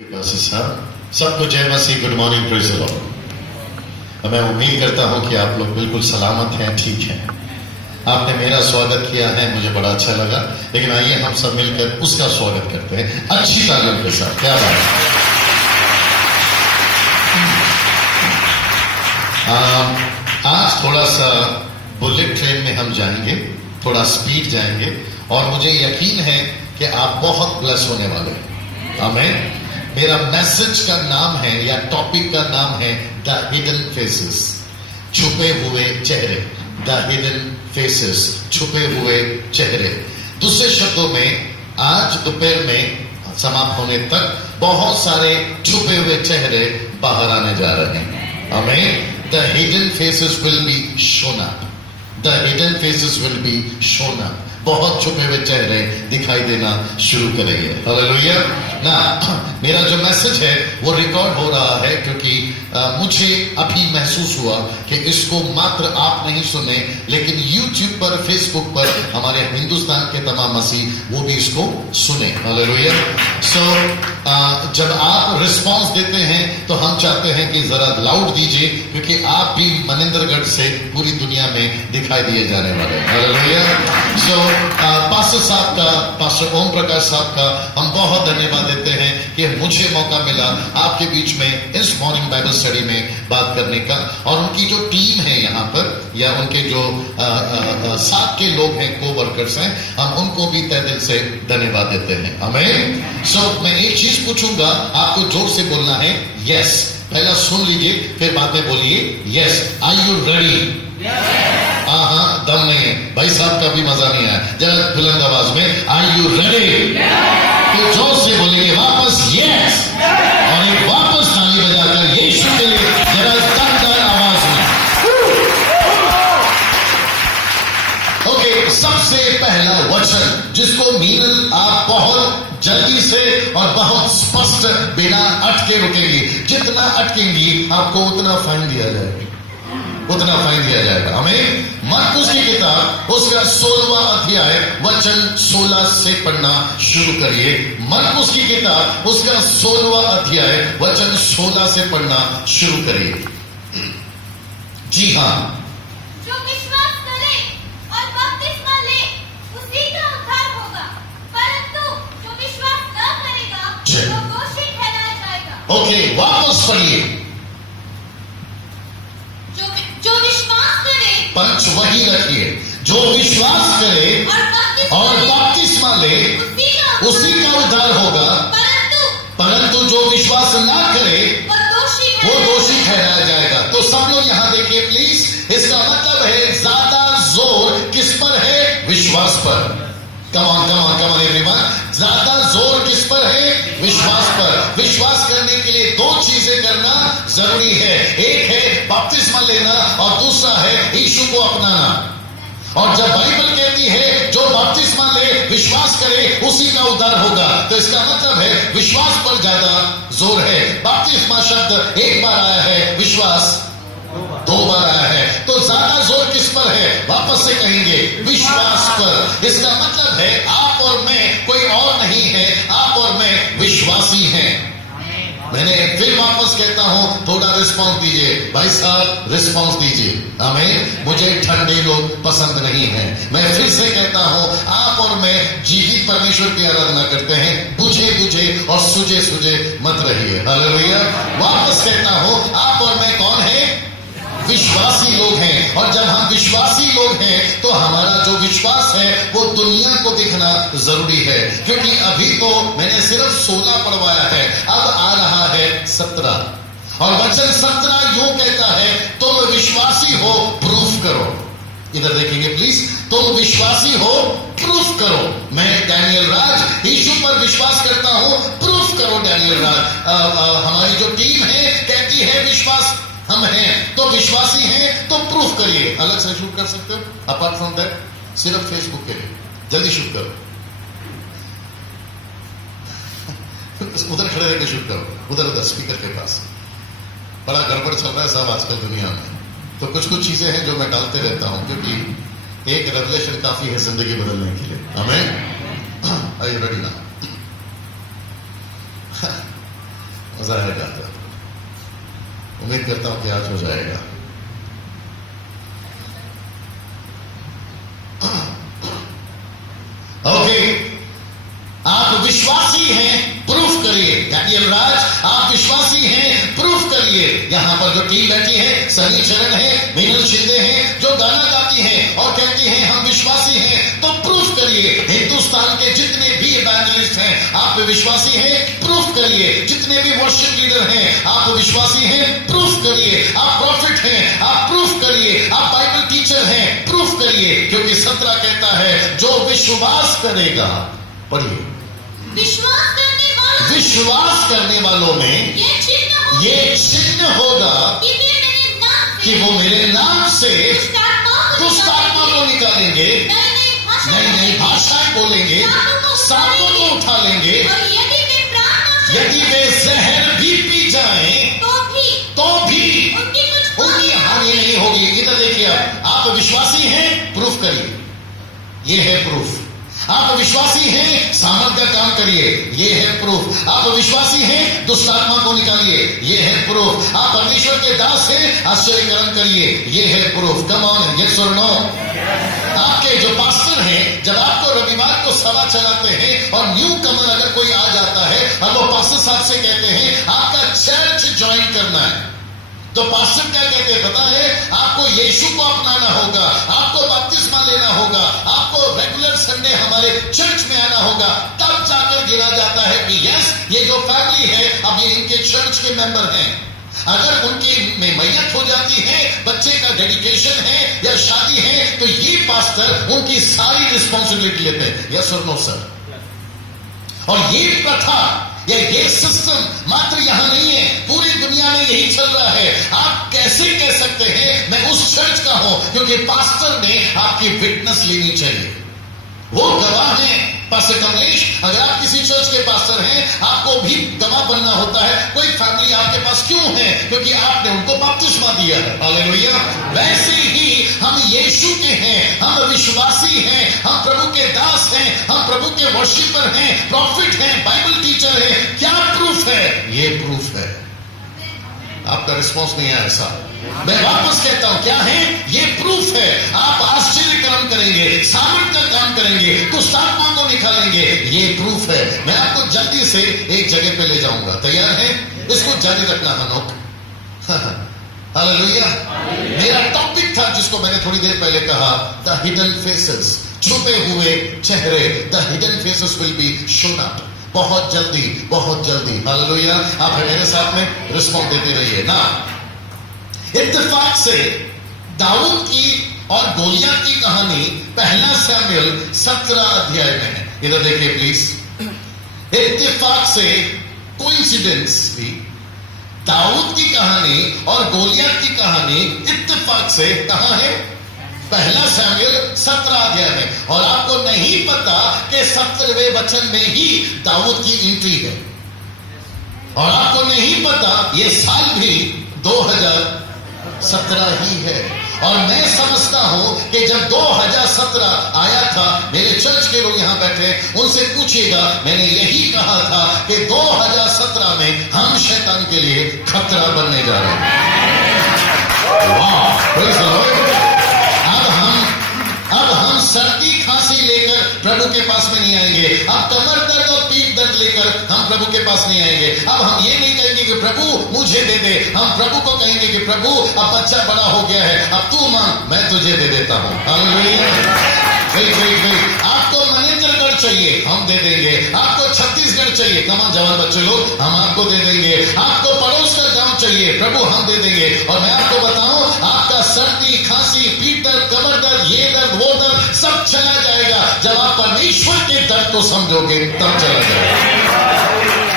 साहब सबको जय मसीह, good morning, praise the Lord. मैं उम्मीद करता हूं कि आप लोग बिल्कुल सलामत हैं, ठीक हैं। आपने मेरा स्वागत किया है, मुझे बड़ा अच्छा लगा। लेकिन आइए हम सब मिलकर उसका स्वागत करते हैं अच्छी तालियों के साथ। क्या बात है। आज थोड़ा सा बुलेट ट्रेन में हम जाएंगे, थोड़ा स्पीड जाएंगे, और मुझे यकीन है कि आप बहुत ब्लेस होने वाले हैं। आमीन। मेरा मैसेज का नाम है या टॉपिक का नाम है द हिडन फेसेस, छुपे हुए चेहरे। द हिडन फेसेस, छुपे हुए चेहरे। दूसरे शब्दों में, आज दोपहर में समाप्त होने तक बहुत सारे छुपे हुए चेहरे बाहर आने जा रहे हैं। आमीन। The hidden faces will be shown up. The hidden faces will be shown up. बहुत छुपे हुए चेहरे दिखाई देना शुरू करेंगे। हालेलुया। ना, मेरा जो मैसेज है वो रिकॉर्ड हो रहा है क्योंकि मुझे अभी महसूस हुआ कि इसको मात्र आप नहीं सुने, लेकिन YouTube पर, फेसबुक पर हमारे हिंदुस्तान के तमाम मसीह वो भी इसको सुने। हालेलुया। सो जब आप रिस्पांस देते हैं तो हम चाहते हैं कि जरा लाउड दीजिए, क्योंकि आप भी मनिंदरगढ़ से पूरी दुनिया में दिखाई दिए जाने वाले हैं। हालेलुया। सो पास्टर साहब का, पास्टर ओम प्रकाश साहब का हम बहुत धन्यवाद देते हैं कि मुझे मौका मिला आपके बीच में इस मॉर्निंग बाइबल स्टडी में बात करने का। और उनकी जो टीम है यहाँ पर, या उनके जो साथ के लोग हैं, को वर्कर्स हैं, हम उनको भी तहे दिल से धन्यवाद देते हैं। आमीन। सो मैं एक चीज पूछूंगा, आपको जोर से बोलना है यस। पहला सुन लीजिए, फिर बाद में बोलिए यस। Are you ready? हाँ, दम नहीं है भाई साहब का भी मजा नहीं आया। जरा बुलंद आवाज में आर यू रेडी? तो जोर से बोलेंगे वापस यस, और एक वापस ताली बजाकर यीशु के लिए जरा दमदार आवाज में। ओके, सबसे पहला वचन जिसको मीनल आप बहुत जल्दी से और बहुत स्पष्ट बिना अटके रुकेंगे। जितना अटकेंगी आपको उतना फाइन दिया जाएगा, उतना फाइन दिया जाएगा। हमें मरकुस की किताब उसका 16वां अध्याय वचन 16 से पढ़ना शुरू करिए। मरकुस की किताब उसका 16वां अध्याय वचन 16 से पढ़ना शुरू करिए। जी हाँ। जो विश्वास करे और बपतिस्मा ले उसी का उद्धार होगा, परंतु जो विश्वास न करेगा वो दोषी ठहराया जाएगा। ओके, वापस पढ़िए। जो विश्वास करे, पंच वही रखिए, जो विश्वास करे और बपतिस्मा ले उसी का उद्धार होगा, परंतु जो विश्वास ना करे वो दोषी ठहराया जाएगा। तो सब लोग यहां देखिए प्लीज। इसका मतलब है ज्यादा जोर किस पर है? विश्वास पर। Come on everyone. ज्यादा जोर किस पर है? विश्वास पर। विश्वास करने के लिए दो चीजें करना जरूरी है। एक है बपतिस्मा लेना, और दूसरा है यीशु को अपनाना। और जब बाइबल कहती है जो बपतिस्मा ले, विश्वास करे, उसी का उद्धार होगा, तो इसका मतलब है विश्वास पर ज्यादा जोर है। बपतिस्मा शब्द एक बार आया है, विश्वास 2 बार आया है। तो ज्यादा जोर किस पर है? वापस से कहेंगे विश्वास पर। इसका मतलब है आप और मैं कोई और नहीं है, आप और मैं विश्वासी हैं। मैंने फिर वापस कहता हूं, थोड़ा रिस्पांस दीजिए भाई साहब, रिस्पांस दीजिए। आमीन। मुझे ठंडे लोग पसंद नहीं हैं। मैं फिर से कहता हूं, आप और मैं जीवित परमेश्वर की आराधना करते हैं। बुझे बुझे और सुजे सुजे मत रहिए। हालेलुया। वापस कहता हूं, आप और मैं कौन है? विश्वासी लोग हैं। और जब हम विश्वासी लोग हैं तो हमारा जो विश्वास है वो दुनिया को दिखना जरूरी है। क्योंकि अभी तो मैंने सिर्फ 16 पढ़वाया है, अब आ रहा है 17। और वचन 17 यूं कहता है, तुम विश्वासी हो, प्रूफ करो। इधर देखेंगे प्लीज। तुम विश्वासी हो, प्रूफ करो। मैं डैनियल राज यीशु पर विश्वास करता हूं, प्रूफ करो डैनियल राज। हमारी जो टीम है कहती है विश्वास हम हैं, तो विश्वासी हैं तो प्रूफ करिए। अलग से शूट कर सकते हो, अपार्ट फ्रॉम दैट, सिर्फ फेसबुक के लिए जल्दी शूट करो। उधर खड़े रहकर शूट करो, उधर स्पीकर के पास। बड़ा गड़बड़ चल रहा है साहब आजकल दुनिया में, तो कुछ चीजें हैं जो मैं डालते रहता हूं, क्योंकि एक रेवलेशन काफी है जिंदगी बदलने के लिए। आमीन। Are you ready now? मजा आएगा। उम्मीद करता हूं कि आज हो जाएगा। ओके, आप विश्वासी हैं, प्रूफ करिए। डैनियल राज, आप विश्वासी हैं, प्रूफ करिए। यहां पर जो टीम बैठी है, सनी चरण है, मीनल शिंदे हैं, जो गाना गाती हैं और कहती हैं हम विश्वासी हैं, तो प्रूफ करिए। हिंदुस्तान के जितने भी इवेंजलिस्ट हैं, आप विश्वासी हैं, प्रूफ करिए। जितने भी वर्शिप लीडर हैं, आप विश्वासी हैं, प्रूफ करिए। आप प्रॉफिट हैं, आप प्रूफ करिए। आप बाइबल टीचर हैं, प्रूफ करिए। क्योंकि 17 कहता है जो विश्वास करेगा, पढ़िए, विश्वास करने वालों में ये चिन्ह होगा कि वो मेरे नाम से दुष्ट आत्मा को निकालेंगे, नई नई भाषाएं बोलेंगे, सांपों को उठा लेंगे, यदि वे जहर भी पी जाएं तो भी उनकी हानि नहीं होगी। इधर देखिए, आप विश्वासी हैं, प्रूफ करिए। ये है प्रूफ। आप विश्वासी हैं, सामर्थ्य काम करिए, ये है प्रूफ। आप विश्वासी हैं, दुष्ट आत्मा को निकालिए, ये है प्रूफ। आप परमेश्वर के दास हैं, आश्चर्यकरण करिए, ये है प्रूफ। कम ऑन, यस और नो। आपके जो पास्टर हैं, जब आपको रविवार को सभा चलाते हैं और न्यू कमर अगर कोई आ जाता है और वो पास्टर साहब से कहते हैं आपका चर्च ज्वाइन करना है, तो पास्टर क्या कहते हैं पता है? आपको यीशु को अपनाना होगा, आपको बपतिस्मा लेना होगा, आपको रेगुलर संडे हमारे चर्च में आना होगा। तब जाकर गिना जाता है कि यस, ये जो फैमिली है अब ये इनके चर्च के मेंबर हैं। अगर उनकी में मैयत हो जाती है, बच्चे का डेडिकेशन है या शादी है, तो ये पास्टर उनकी सारी रिस्पॉन्सिबिलिटी लेते हैं। यस और नो सर? और ये प्रथा या ये सिस्टम मात्र यहां नहीं है, पूरी दुनिया में यही चल रहा है। आप कैसे कह सकते हैं मैं उस चर्च का हूं? क्योंकि पास्टर ने आपकी विटनेस लेनी चाहिए, वो गवाह हैं। पास्टर कमलेश, अगर आप किसी चर्च के पास्टर हैं, आपको भी गवाह बनना होता है। कोई फैमिली आपके पास क्यों है? क्योंकि आपने उनको बपतिस्मा दिया है। हालेलुया। वैसे ही हम यीशु के हैं, हम विश्वासी हैं, हम प्रभु के दास हैं, हम प्रभु के वर्शिपर हैं, प्रॉफिट हैं, बाइबल टीचर हैं। क्या प्रूफ है? ये प्रूफ है। आपका रिस्पॉन्स नहीं है ऐसा। मैं वापस कहता हूं, क्या है? ये प्रूफ है। आप आश्चर्य कर्म करेंगे, सामर्थ का काम करेंगे, दुष्ट आत्मा को निकालेंगे, ये प्रूफ है। मैं आपको जल्दी से एक जगह पे ले जाऊंगा। तैयार है? इसको जारी रखना हनोक। हालेलुया। मेरा टॉपिक था जिसको मैंने थोड़ी देर पहले कहा, द हिडन फेसेस, छुपे हुए चेहरे। The hidden faces will be shown up. बहुत जल्दी, बहुत जल्दी। हालेलुया। आप मेरे साथ में रिस्पॉन्स देते रहिए ना। इत्तेफाक से दाऊद की और गोलियत की कहानी पहला शमूएल 17 अध्याय में है। इधर देखिए प्लीज। इत्तेफाक से, कोइंसिडेंसली, दाऊद की कहानी और गोलियत की कहानी इत्तेफाक से कहां है? पहला शमूएल 17 अध्याय में। और आपको नहीं पता कि 17वें वचन में ही दाऊद की एंट्री है। और आपको नहीं पता ये साल भी 2017 ही है। और मैं समझता हूं कि जब 2017 आया था, मेरे चर्च के लोग यहां बैठे, उनसे पूछिएगा, मैंने यही कहा था कि 2017 में हम शैतान के लिए खतरा बनने जा रहे हैं। वाह, प्रेज़ द लॉर्ड। अब हम सर्दी खांसी लेकर प्रभु के पास में नहीं आएंगे। अब कमर दर्द और पीठ दर्द लेकर हम प्रभु के पास नहीं आएंगे। अब हम ये नहीं कहेंगे कि प्रभु मुझे दे दे। हम प्रभु को कहेंगे कि प्रभु अब बच्चा बड़ा हो गया है, अब तू मांग, मैं तुझे दे देता हूं। आपको मनेंद्रगढ़ चाहिए, हम दे देंगे। आपको छत्तीसगढ़ चाहिए, कमान जवान बच्चे लोग, हम आपको दे देंगे। आपको पड़ोस का गांव चाहिए, प्रभु हम दे देंगे। और मैं आपको बताऊं, आपका सर्दी खांसी, पीठ दर्द, कमर दर्द, ये दर्द, वो दर्द सब चला जाएगा जब आप परमेश्वर के दर्द को समझोगे, तब चला जाएगा।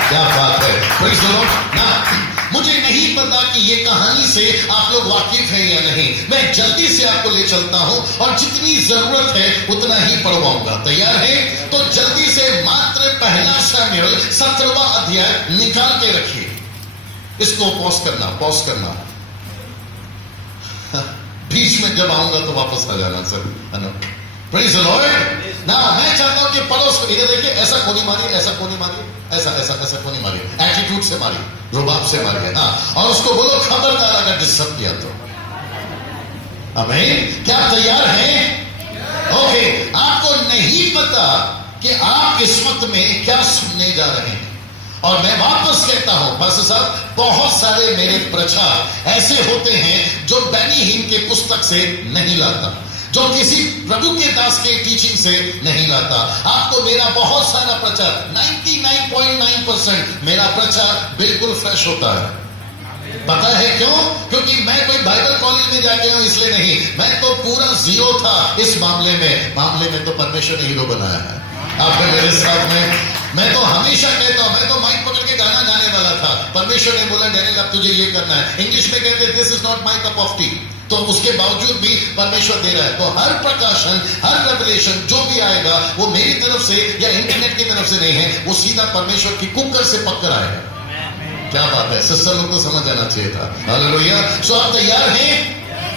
क्या बात है, प्रेज़ द लॉर्ड ना। मुझे नहीं पता कि ये कहानी से आप लोग वाकिफ हैं या नहीं। मैं जल्दी से आपको ले चलता हूं और जितनी जरूरत है उतना ही पढ़वाऊंगा। तैयार है? तो जल्दी से मात्र पहला शमूएल 17वां अध्याय निकाल के रखिए। इसको पॉज करना। बीच में जब आऊंगा तो वापस आ जाना sir. Praise the lord. Now मैं चाहता हूं कि पड़ोस को इधर देखिए, ऐसा कोनी मारिए, ऐसा कोनी मारिए, ऐसा ऐसा ऐसा कोनी मारिए, एटीट्यूड से मारिए, रुबाब से मारिए, हाँ, और उसको बोलो खबरदार अगर डिस्टर्ब किया तो। आमीन। क्या आप तैयार हैं? ओके। आपको नहीं पता कि आप इस वक्त में क्या सुनने जा रहे हैं, और मैं वापस कहता हूं पास्टर साहब, बहुत सारे मेरे प्रचार ऐसे होते हैं जो बेनी हिन के पुस्तक से नहीं लाता, जो किसी प्रभु के दास के टीचिंग से नहीं लाता। आपको मेरा बहुत सारा प्रचार 99.9% मेरा प्रचार बिल्कुल फ्रेश होता है। पता है क्यों? क्योंकि मैं कोई बाइबल कॉलेज में जाके हूं इसलिए नहीं, मैं तो पूरा जीरो था इस मामले में तो परमेश्वर ने हीरो बनाया है। आपके मेरे साथ में मैं तो हमेशा कहता हूं, मैं तो माइक पकड़ के गाना गाने वाला था, परमेश्वर ने बोला डैनियल अब तुझे ये करना है। इंग्लिश में कहते this is not my cup of T, तो उसके बावजूद भी परमेश्वर दे रहा है। तो हर प्रकाशन, हर रेवलेशन जो भी आएगा वो मेरी तरफ से या इंटरनेट की तरफ से नहीं है, वो सीधा परमेश्वर की कुकर से पककर आएगा। क्या बात है, सिस्टर लोग को समझ आना चाहिए था। हालेलुया। सो आप तैयार हैं?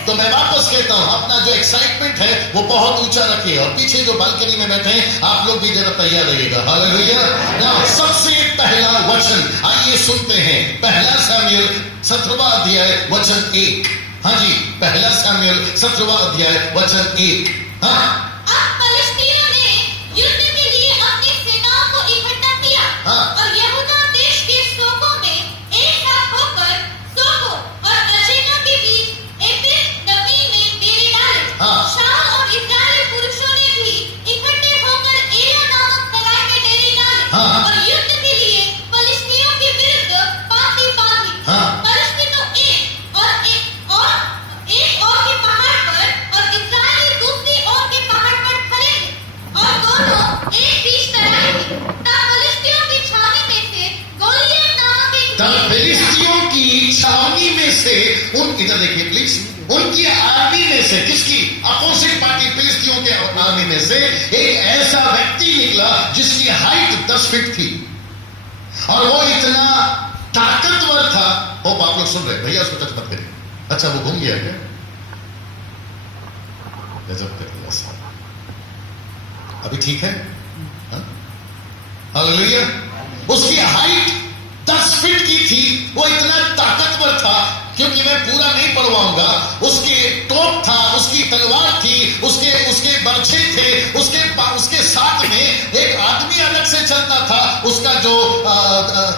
तो मैं वापस कहता हूं, अपना जो एक्साइटमेंट है वो बहुत ऊंचा रखिए, और पीछे जो बालकनी में बैठे हैं आप लोग भी जरा तैयार रहिएगा। हालेलुया। नाउ सबसे पहला वचन आइए सुनते हैं, पहला शमूएल 17वां अध्याय वचन 1। हाँ जी, पहला शमूएल 17वां अध्याय वचन 1। हाँ। अब फिलिस्तीनियों ने युद्ध के लिए अपनी सेनाओं को इकट्ठा किया, हाँ। और यहूदा देश के सोको में एक साथ होकर सोको और अजेना के बीच एपिस नबी में डेरे डाले। हाँ। शाऊल और इस्राएली पुरुषों ने भी इकट्ठे होकर एला नामक तराई में डेरे डाले, हाँ। और युद्ध के लिए फिलिस्तीनियों के विरुद्ध पांति बांधी। हाँ। फिलिस्ती तो एक और के पहाड़ पर और इस्राएली दूसरी ओर के पहाड़ पर खड़े थे, और दोनों एक बीच तराई में। तब फिलिस्तियों की छावनी में से गोलियत नामक एक तब फिलिस्तियों की छावनी में से इधर देखिए प्लीज, उनकी आर्मी में से, किसकी? अपोजिट पार्टी फिलिस्तियों के आर्मी में से एक ऐसा व्यक्ति निकला जिसकी हाइट 10 फीट थी, और वो इतना ताकतवर था। होप आप लोग सुन रहे, भैया उसको टच मत करिए। अच्छा वो घूम गया क्या? गजब कर दिया साहब। अभी ठीक है? हालेलुया। उसकी हाइट 10 फीट की थी, वो इतना ताकतवर था, क्योंकि मैं पूरा नहीं पढ़वाऊंगा। उसके टोप था, उसकी तलवार थी, उसके बर्छे थे, उसके साथ में एक आदमी अलग से चलता था, उसका जो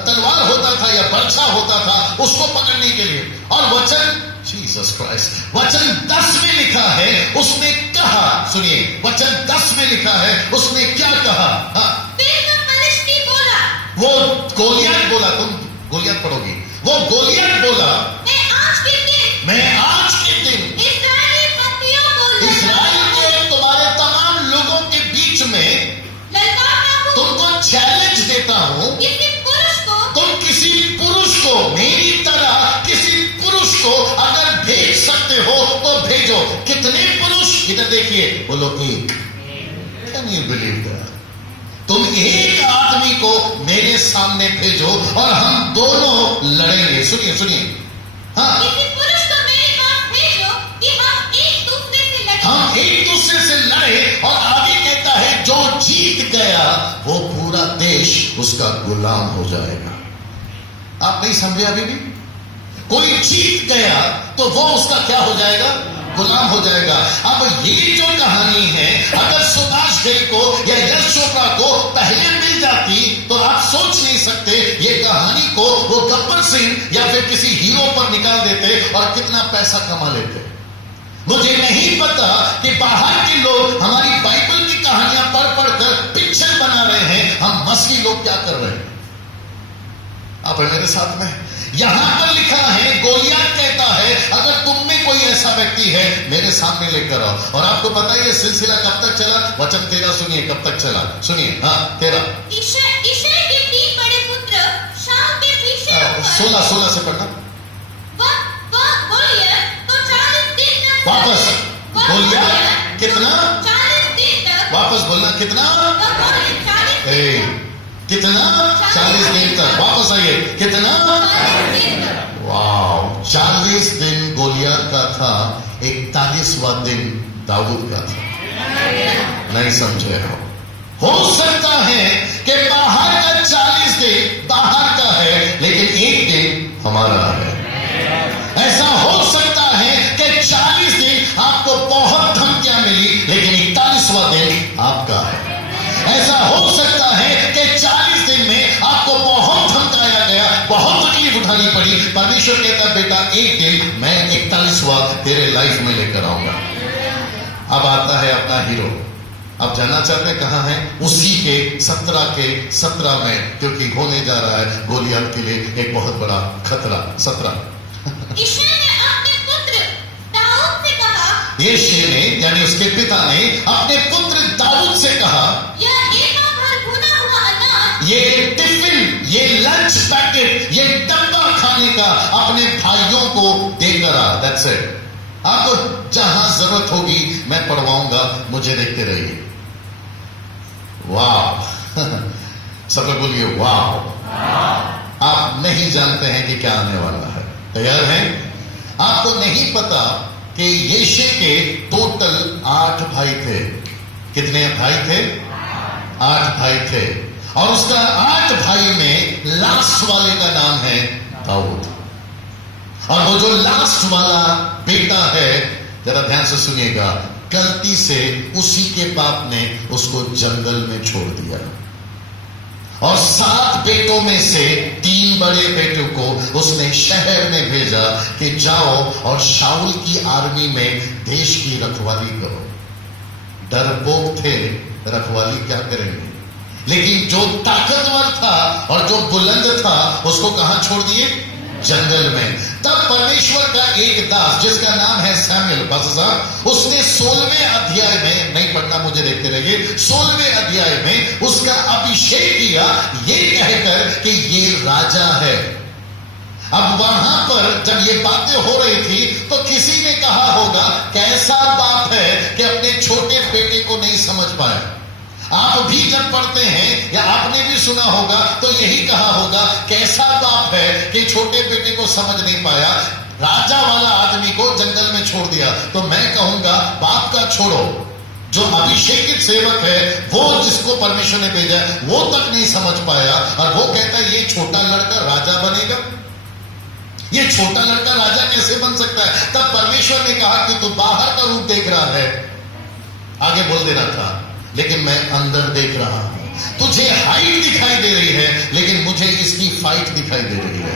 तलवार होता था या बर्छा होता था उसको पकड़ने के लिए। और वचन जीसस क्राइस्ट, वचन 10 में लिखा है, उसने कहा, सुनिए, वचन 10 में लिखा है, उसने क्या कहा? हाँ। वो गोलियत बोला, तुम गोलियत पढ़ोगी, वो गोलियत बोला, मैं आज के दिन इस्राएल के तुम्हारे तमाम लोगों के बीच में तुमको चैलेंज देता हूं, तुम किसी पुरुष को, मेरी तरह किसी पुरुष को अगर भेज सकते हो तो भेजो। कितने पुरुष? इधर देखिए, बोलो एक। Can you believe that? तुम एक आदमी को मेरे सामने भेजो और हम दोनों लड़ेंगे। सुनिए सुनिए, हाँ, पुरुष को मेरे पास भेजो कि हम एक दूसरे से लड़े, और आगे कहता है जो जीत गया वो पूरा देश उसका गुलाम हो जाएगा। आप नहीं समझे अभी भी? कोई जीत गया तो वो उसका क्या हो जाएगा? गुलाम हो जाएगा। अब ये जो कहानी है, अगर सुभाष घई को या यश चोपड़ा को पहले मिल जाती तो आप सोच नहीं सकते ये कहानी को वो गब्बर सिंह या फिर किसी हीरो पर निकाल देते और कितना पैसा कमा लेते। मुझे नहीं पता कि बाहर के लोग हमारी बाइबल की कहानियां पढ़ कर पिक्चर बना रहे हैं, हम मसीही लोग क्या कर रहे हैं? आप मेरे साथ में, यहां पर लिखा है, गोलियत कहता है अगर तुम में कोई ऐसा व्यक्ति है मेरे सामने लेकर आओ। और आपको पता है ये सिलसिला कब तक चला? वचन 13 सुनिए, कब तक चला? सुनिए, हाँ 13। ईशै के 3 बड़े पुत्र शाऊल के पीछे 16 से पढ़ना तो 40 दिन तक वापस। गोलियत कितना? 40 दिन तक। वापस बोलना, कितना? कितना? 40 दिन तक। वापस आइए, कितना? 40 दिन गोलियत का था, 41वां दिन दाऊद का था। नहीं समझे हो सकता है कि बाहर का 40 दिन बाहर का है, लेकिन एक दिन हमारा है। ऐसा हो सकता है कि 40 दिन आपको बहुत धमकियां मिली, लेकिन 41वां दिन आपका है। ऐसा हो सकता है कि 40 दिन में आपको बहुत धमकाया गया, बहुत तकलीफ उठानी पड़ी, परमेश्वर कहता बेटा एक दिन मैं 41वां तेरे लाइफ में लेकर आऊंगा। अब आता है अपना हीरो। अब जानना चाहते हैं कहां है? उसी के 17 में, क्योंकि होने जा रहा है गोलियत के लिए एक बहुत बड़ा खतरा। 17 यिशै ने अपने पुत्र दाऊद से कहा, यिशै ने यानी उसके पिता ने अपने पुत्र दाऊद से कहा, यह एका भर भुना हुआ अनाज, ये टिफिन, ये लंच पैकेट, ये डब्बा खाने का अपने भाइयों को देकर आ। That's it. आपको जहां जरूरत होगी मैं पढ़वाऊंगा, मुझे देखते रहिए। वाह सब लोग बोलिए वाह। आप नहीं जानते हैं कि क्या आने वाला है। तैयार हैं? आपको नहीं पता कि यिशै के टोटल 8 भाई थे। कितने भाई थे? 8 भाई थे, और उसका 8 भाई में लास्ट वाले का नाम है दाऊद। और वो जो लास्ट वाला बेटा है, जरा ध्यान से सुनिएगा, गलती से उसी के बाप ने उसको जंगल में छोड़ दिया, और 7 बेटों में से 3 बड़े बेटों को उसने शहर में भेजा कि जाओ और शाऊल की आर्मी में देश की रखवाली करो। डरपोक थे, रखवाली क्या करेंगे? लेकिन जो ताकतवर था और जो बुलंद था उसको कहां छोड़ दिए? जंगल में। तब परमेश्वर का एक दास जिसका नाम है सैमुएल, उसने 16वें अध्याय में, नहीं पढ़ना मुझे देखते रहिए, 16वें अध्याय में उसका अभिषेक किया ये कहकर कि ये राजा है। अब वहां पर जब ये बातें हो रही थी तो किसी ने कहा होगा कैसा बाप है कि अपने छोटे बेटे को नहीं समझ पाए। आप भी जब पढ़ते हैं या आपने भी सुना होगा तो यही कहा होगा कैसा बाप है कि छोटे बेटे को समझ नहीं पाया, राजा वाला आदमी को जंगल में छोड़ दिया। तो मैं कहूंगा बाप का छोड़ो, जो अभिषेकित सेवक है वो जिसको परमेश्वर ने भेजा वो तक नहीं समझ पाया, और वो कहता है ये छोटा लड़का राजा बनेगा। ये छोटा लड़का राजा कैसे बन सकता है? तब परमेश्वर ने कहा कि तू बाहर का रूप देख रहा है, आगे बोल देना था, लेकिन मैं अंदर देख रहा हूं। तुझे हाइट दिखाई दे रही है, लेकिन मुझे इसकी फाइट दिखाई दे रही है।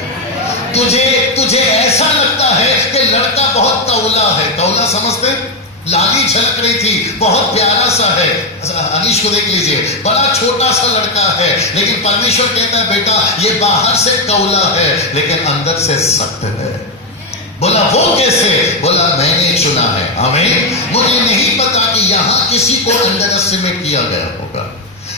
तुझे ऐसा लगता है कि लड़का बहुत तौला है। तौला समझते? लाली झलक रही थी, बहुत प्यारा सा है। अनीश को देख लीजिए, बड़ा छोटा सा लड़का है, लेकिन परमेश्वर कहता है बेटा ये बाहर से तौला है लेकिन अंदर से सख्त है। बोला वो कैसे? बोला मैंने चुना है। आमीन। मुझे नहीं पता कि यहां किसी को अंडर एस्टिमेट किया गया होगा,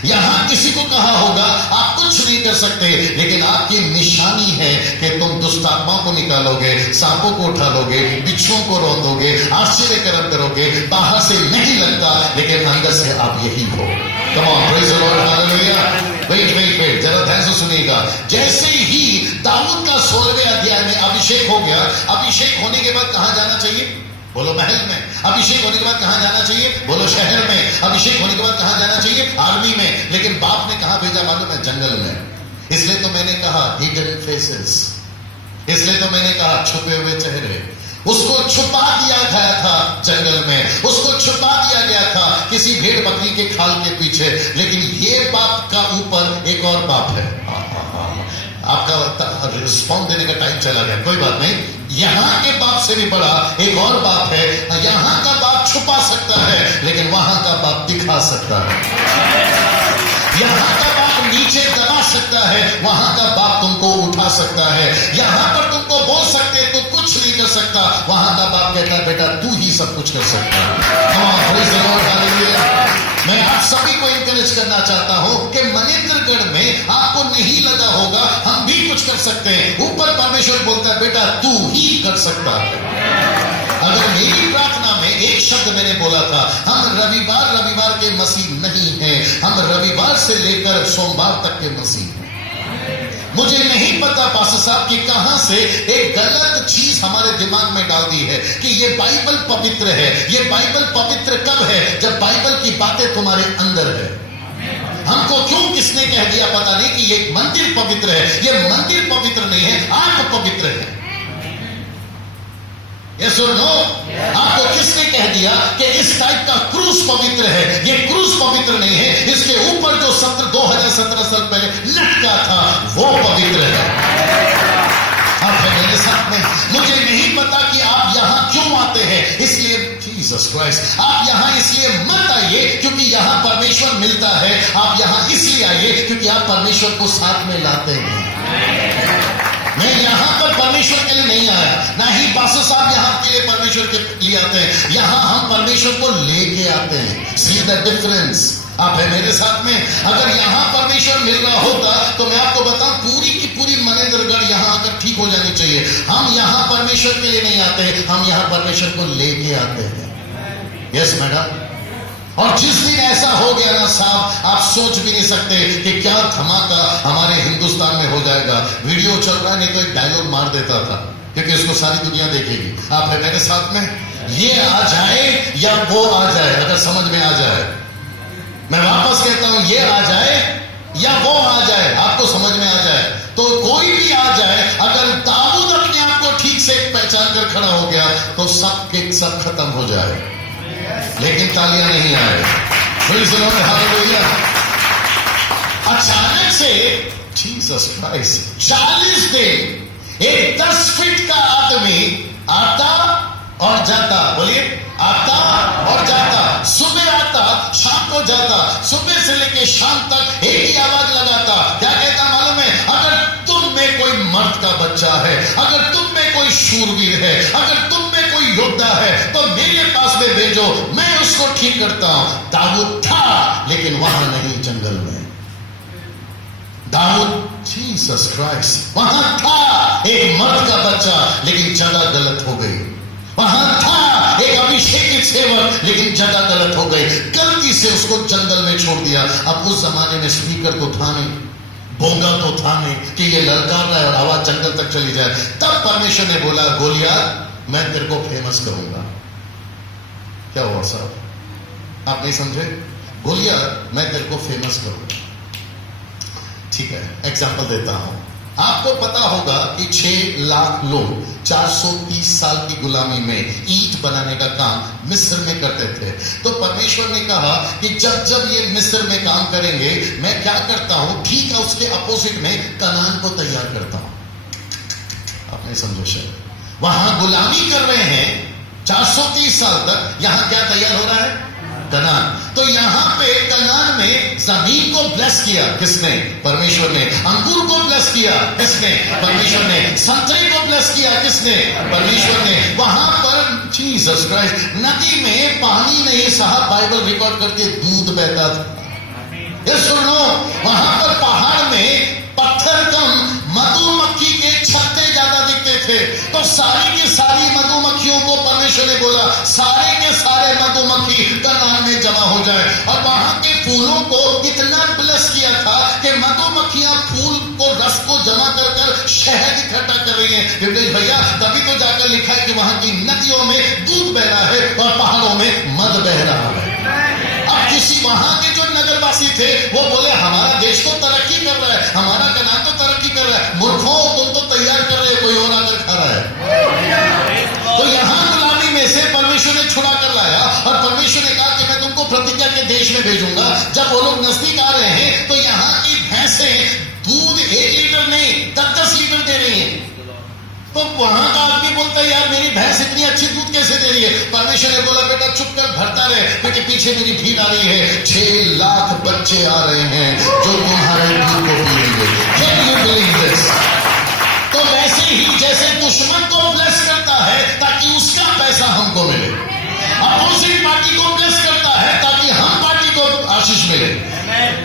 यहां किसी को कहा होगा आप कुछ नहीं कर सकते, लेकिन आपकी निशानी है कि तुम दुष्ट आत्माओं को निकालोगे, सांपों को उठा लोगे, बिच्छुओं को रौंदोगे, आश्चर्य कर्म करोगे। बाहर से नहीं लगता लेकिन अंदर से आप यही हो। Come on, praise the Lord, hallelujah. Wait, जरा ध्यान से सुनिएगा। जैसे ही दाऊद का 16वें अध्याय में अभिषेक हो गया, अभिषेक होने के बाद कहां जाना चाहिए? बोलो महल में। अभिषेक होने के बाद कहां जाना चाहिए? बोलो शहर में। अभिषेक होने के बाद कहां जाना चाहिए? आर्मी में। लेकिन बाप ने कहां भेजा मालूम है? जंगल में। इसलिए तो मैंने कहा हिडन फेसेस, इसलिए तो मैंने कहा छुपे हुए चेहरे। उसको छुपा दिया गया था जंगल में, उसको छुपा दिया गया था किसी भेड़ बकरी के खाल के पीछे। लेकिन ये बाप का ऊपर एक और बाप है। आपका रिस्पॉन्स देने का टाइम चला गया, कोई बात नहीं। यहां के बाप से भी बड़ा एक और बाप है। यहां का बाप छुपा सकता है, लेकिन वहां का बाप दिखा सकता है। यहां का बाप नीचे दबा सकता है, वहां का बाप तुमको उठा सकता है। यहां पर तुमको बोल सकते तू कुछ नहीं कर सकता, वहां का बाप कहता है बेटा तू ही सब कुछ कर सकता है। मैं आप सभी को इंकरेज करना चाहता हूं कि मनेंद्रगढ़ में आपको नहीं लगा होगा हम भी कुछ कर सकते हैं। ऊपर परमेश्वर बोलता है बेटा तू ही कर सकता है। अगर मेरी प्रार्थना में एक शब्द मैंने बोला था, हम रविवार के मसीह नहीं हैं, हम रविवार से लेकर सोमवार तक के मसीह हैं। मुझे नहीं पता पास्टर साहब कि कहां से एक गलत चीज हमारे दिमाग में डाल दी है कि ये बाइबल पवित्र है। ये बाइबल पवित्र कब है? जब बाइबल की बातें तुम्हारे अंदर है। हमको क्यों किसने कह दिया पता नहीं कि ये मंदिर पवित्र है। ये मंदिर पवित्र नहीं है, आप पवित्र है। Yes or no? आपको किसने कह दिया कि इस टाइप का क्रूस पवित्र है? ये क्रूस पवित्र नहीं है। इसके ऊपर जो 2017 साल पहले लटका था वो पवित्र है। आप है मेरे साथ में। मुझे नहीं पता कि आप यहां क्यों आते हैं, इसलिए जीसस क्राइस्ट आप यहां इसलिए मत आइए क्योंकि यहां परमेश्वर मिलता है। आप यहां इसलिए आइए क्योंकि आप परमेश्वर को साथ में लाते हैं। मैं यहां पर परमेश्वर के लिए नहीं आया, ना ही पास्टर साहब यहां के लिए परमेश्वर के लिए आते हैं। यहां हम परमेश्वर को लेके आते हैं। See the difference. आप है मेरे साथ में। अगर यहां परमेश्वर मिल रहा होता तो मैं आपको बताऊं पूरी की पूरी मनेंद्रगढ़ यहां आकर ठीक हो जानी चाहिए। हम यहां परमेश्वर के लिए नहीं आते, हम यहां परमेश्वर को लेके आते हैं। Yes madam. और जिस दिन ऐसा हो गया ना साहब, आप सोच भी नहीं सकते कि क्या धमाका हमारे हिंदुस्तान में हो जाएगा। वीडियो चल रहा है, नहीं तो एक डायलॉग मार देता था क्योंकि उसको सारी दुनिया देखेगी। आप है मेरे साथ में। ये आ जाए या वो आ जाए, अगर समझ में आ जाए, मैं वापस कहता हूं, ये आ जाए या वो आ जाए, आपको समझ में आ जाए तो कोई भी आ जाए। अगर दाऊद अपने आप को ठीक से पहचान कर खड़ा हो गया तो सब के सब खत्म हो जाए, लेकिन तालियां नहीं आए। हालेलुया। अचानक से जीसस क्राइस्ट 40 दिन एक 10 फीट का आदमी आता और जाता। बोलिए, आता और जाता। सुबह आता, शाम को जाता। सुबह से लेके शाम तक एक ही आवाज लगाता। क्या कहता मालूम है? अगर तुम में कोई मर्द का बच्चा है, अगर तुम में कोई शूरवीर है, अगर तुम में कोई योद्धा है तो मेरे पास में भेजो, मैं उसको ठीक करता हूं। दाऊद था लेकिन वहां नहीं, जंगल में। दाऊद जीसस क्राइस्ट वहां था एक मर्द का बच्चा, लेकिन जगह गलत हो गई। वहां था एक अभिषेकित सेवक, लेकिन जगह गलत हो गई। गलती से उसको जंगल में छोड़ दिया। अब उस जमाने में स्पीकर तो था नहीं, बोंगा तो था नहीं कि ये ललकार रहा है और आवाज जंगल तक चली जाए। तब परमेश्वर ने बोला, गोलियत मैं तेरे को फेमस करूंगा। क्या हुआ साहब? आप नहीं समझे? गोलियत मैं तेरे को फेमस करूंगा। ठीक है, एग्जाम्पल देता हूं। आपको पता होगा कि 6 लाख लोग 430 साल की गुलामी में ईंट बनाने का काम मिस्र में करते थे। तो परमेश्वर ने कहा कि जब जब ये मिस्र में काम करेंगे, मैं क्या करता हूं, ठीक है उसके अपोजिट में कनान को तैयार करता हूं। आपने समझो शायद, वहां गुलामी कर रहे हैं 430 साल तक, यहां क्या तैयार हो रहा है? कनान। तो यहां पे कनान में जमीन को ब्लेस किया किसने? परमेश्वर ने। अंगूर को ब्लेस किया किसने? परमेश्वर ने। संतरे को ब्लेस किया किसने? परमेश्वर ने। वहां पर जीसस क्राइस्ट नदी में पानी नहीं साहब, बाइबल रिकॉर्ड करके दूध बहता था। ये सुनो, वहां पर पहाड़ में पत्थर कम, मधुमक्खी के छत्ते ज्यादा दिखते थे। तो सारी की सारी मधुमक्खियों को परमेश्वर ने बोला, सारे के सारे मधुमक्खी कनान में जमा हो जाए। और वहां के फूलों को इतना ब्लेस किया था कि मधुमक्खियां फूल को, रस को जमा कर कर शहद इकट्ठा कर रही हैं। क्योंकि भैया तभी तो जाकर लिखा है कि वहां की नदियों में दूध बह रहा है और पहाड़ों में मध बह रहा है। अब किसी वहां के जो नगरवासी थे वो बोले, हमारा देश तो तरक्की कर रहा है, हमारा कनान तो तरक्की कर रहा है। मूर्खों, तुम तो तैयार कर रहे हो, कोई और आकर खा रहा है। तो यहां गुलामी में से परमेश्वर ने छुड़ा कर लाया और परमेश्वर ने कहा कि मैं तुमको प्रतिज्ञा के देश में भेजूंगा। जब वो लोग नजदीक आ रहे हैं तो यहाँ की भैंसें दूध 1 लीटर नहीं 10-10 लीटर दे रही हैं। तो वहां का आदमी बोलता है, यार मेरी भैंस इतनी अच्छी दूध कैसे दे रही है? परमेश्वर ने बोला, बेटा चुप कर, भरता रहे, क्योंकि पीछे मेरी भीड़ आ रही है। 6 लाख बच्चे आ रहे हैं जो तुम्हारे दूध को पिएंगे। Can you believe this? तो वैसे ही जैसे दुश्मन को ब्लेस करता है ताकि उसका पैसा हमको मिले, अपोजिट पार्टी को ब्लेस करता है ताकि हम पार्टी को आशीष मिले।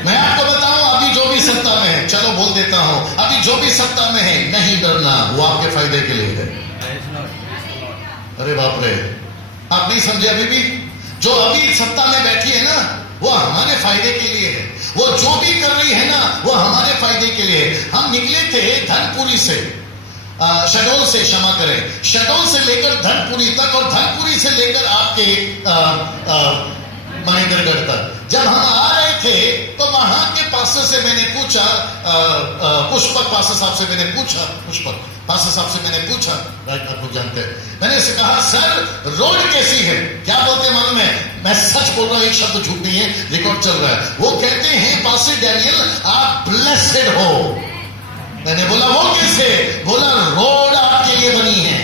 मैं आपको बताऊं, अभी जो भी सत्ता में है, चलो बोल देता हूं, अभी जो भी सत्ता में है, नहीं डरना, वो आपके फायदे के लिए है। अरे बाप रे, आप नहीं समझे? अभी भी जो अभी सत्ता में बैठी है ना, वो हमारे फायदे के लिए है। वो जो भी कर रही है ना वो हमारे फायदे के लिए। हम निकले थे धनपुरी से, शहडोल से, क्षमा करें, शहडोल से लेकर धनपुरी तक और धनपुरी से लेकर आपके महेंद्रगढ़ तक। जब हम आ रहे थे तो वहां के पास्टर से मैंने पूछा, पुष्पक पास्टर साहब से मैंने पूछा, पुष्पक पास्टर साहब से मैंने पूछा, आप लोग जानते हैं, मैंने इससे कहा सर रोड कैसी है? क्या बोलते हैं मालूम है? मैं सच बोल रहा हूं, एक शब्द झूठ नहीं है, रिकॉर्ड चल रहा है। वो कहते हैं पास्टर डैनियल आप ब्लेसेड हो। मैंने बोला वो कैसे? बोला रोड आपके लिए बनी है,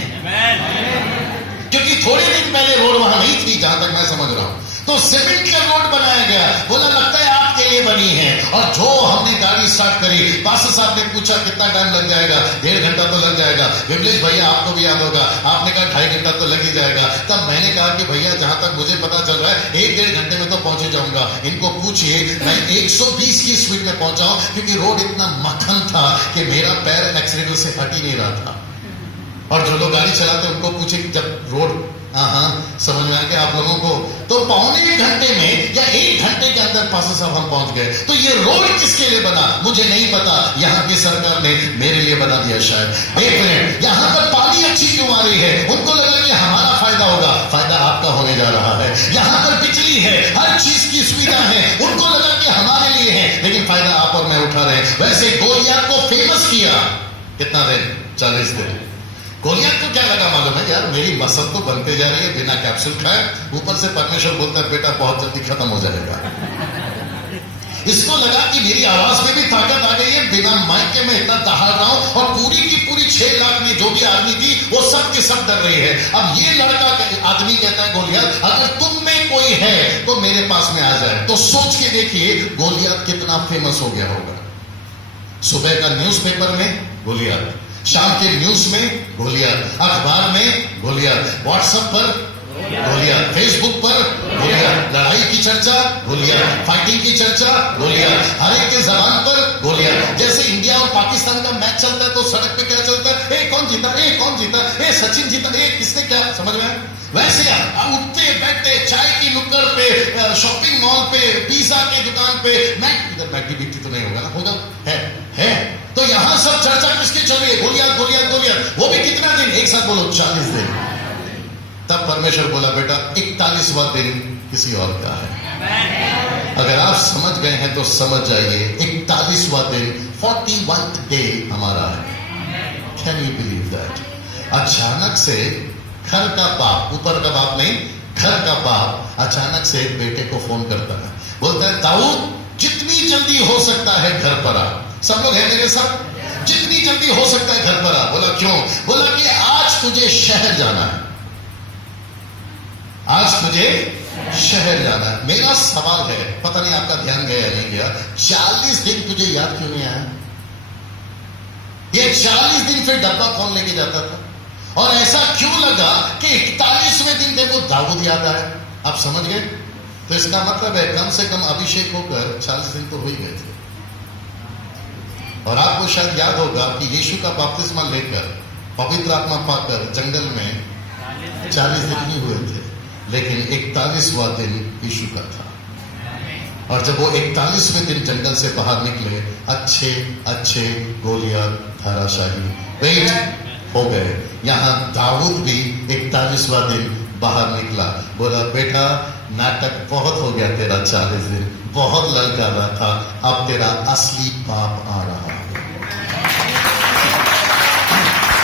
क्योंकि थोड़े दिन पहले रोड वहां नहीं थी जहां तक मैं समझ रहा हूं, तो सीमेंट का रोड बनाया गया। बोला लगता है आपके लिए बनी है। और जो हमने गाड़ी स्टार्ट करी, पास्टर साहब ने पूछा कितना टाइम लग जाएगा? 1.5 घंटा तो लग जाएगा। विमलेश भैया आपको भी याद होगा, आपने कहा 2.5 घंटा तो लग ही जाएगा। तब मैंने कहा कि भैया जहां तक मुझे पता चल रहा है 1-1.5 घंटे में तो पहुंच ही जाऊंगा। इनको पूछिए, मैं 120 की स्पीड में पहुंचा हूं, क्योंकि रोड इतना मक्खन था कि मेरा पैर एक्सीडेंट से हट ही नहीं रहा था। और जो लोग गाड़ी चलाते उनको पूछे जब रोड समझ में आ गया आप लोगों को, तो 1.25 घंटे में या 1 घंटे के अंदर पास्टर साहब हम पहुंच गए। तो ये रोड किसके लिए बना मुझे नहीं पता, यहाँ की सरकार ने मेरे लिए बना दिया शायद। एक मिनट, यहाँ पर पानी अच्छी क्यों आ रही है? उनको लगा कि हमारा फायदा होगा, फायदा आपका होने जा रहा है। यहाँ पर बिजली है, हर चीज की सुविधा है, उनको लगा कि हमारे लिए है, लेकिन फायदा आप और मैं उठा रहे हैं। वैसे गोलियत को फेमस किया कितना दिन? 40 दिन। गोलियत को क्या लगा मालूम है? यार मेरी मसल तो बनते जा रही है बिना कैप्सूल खाए, ऊपर से परमेश्वर बोलता है बेटा बहुत जल्दी खत्म हो जाएगा। इसको लगा कि मेरी आवाज में भी ताकत आ गई है, बिना माइक के मैं इतना दहाड़ रहा हूं, और पूरी की पूरी 6 लाख में जो भी आदमी थी वो सब के सब डर रही है। अब ये लड़का आदमी कहता है गोलियत अगर तुम में कोई है तो मेरे पास में आ जाए। तो सोच के देखिए गोलियत कितना फेमस हो गया होगा। सुबह का न्यूज़पेपर में गोलियत, शाम के न्यूज में गोलियत, अखबार में गोलियत, व्हाट्सएप पर गोलियत, फेसबुक पर गोलियत, लड़ाई की चर्चा गोलियत, फाइटिंग की चर्चा गोलियत, हर एक के जबान पर गोलियत। जैसे इंडिया और पाकिस्तान का मैच चलता है तो सड़क पे क्या चलता है? ए कौन जीता, ए कौन जीता, ए सचिन जीता, ए किसने क्या, समझ में? वैसे उठते बैठते चाय की नुक्कड़ पे, शॉपिंग मॉल पे, पिज्जा की दुकान पे, इधर मैगी बिकती तो नहीं होगा ना? होगा, है। तो यहां सब चर्चा किसकी चल रही है? गोलियत गोलियत गोलियत। वो भी कितना दिन? एक साथ बोलो 40 दिन। तब परमेश्वर बोला बेटा 41वां दिन किसी और का है। अगर आप समझ गए हैं तो समझ जाइए 41वां दिन 41th डे हमारा है। Can you believe that? अचानक से घर का बाप, ऊपर का बाप नहीं, घर का बाप अचानक से एक बेटे को फोन करता है, बोलता है दाऊद जितनी जल्दी हो सकता है घर पर आ। सब लोग हैं मेरे साथ? जितनी जल्दी हो सकता है घर पर आ। बोला क्यों? बोला कि आज तुझे शहर जाना है, आज तुझे शहर जाना है। मेरा सवाल है, पता नहीं आपका ध्यान गया या नहीं गया, 40 दिन तुझे याद क्यों नहीं आया? ये 40 दिन फिर डब्बा कौन लेके जाता था? और ऐसा क्यों लगा कि 41वें दिन देखो दाऊद याद आया? आप समझ गए? तो इसका मतलब है कम से कम अभिषेक होकर 40 दिन तो हो ही गए थे। और आपको शायद याद होगा कि यीशु का बपतिस्मा लेकर पवित्र आत्मा पाकर जंगल में 40 दिन ही हुए थे, लेकिन 41वां दिन यीशु का था। और जब वो 41वें दिन जंगल से बाहर निकले, अच्छे अच्छे गोलियत धराशाही वेट हो गए। यहां दाऊद भी 41वां दिन बाहर निकला, बोला बेटा नाटक बहुत हो गया तेरा, 40 दिन बहुत ललका रहा था, अब तेरा असली पाप आ रहा है।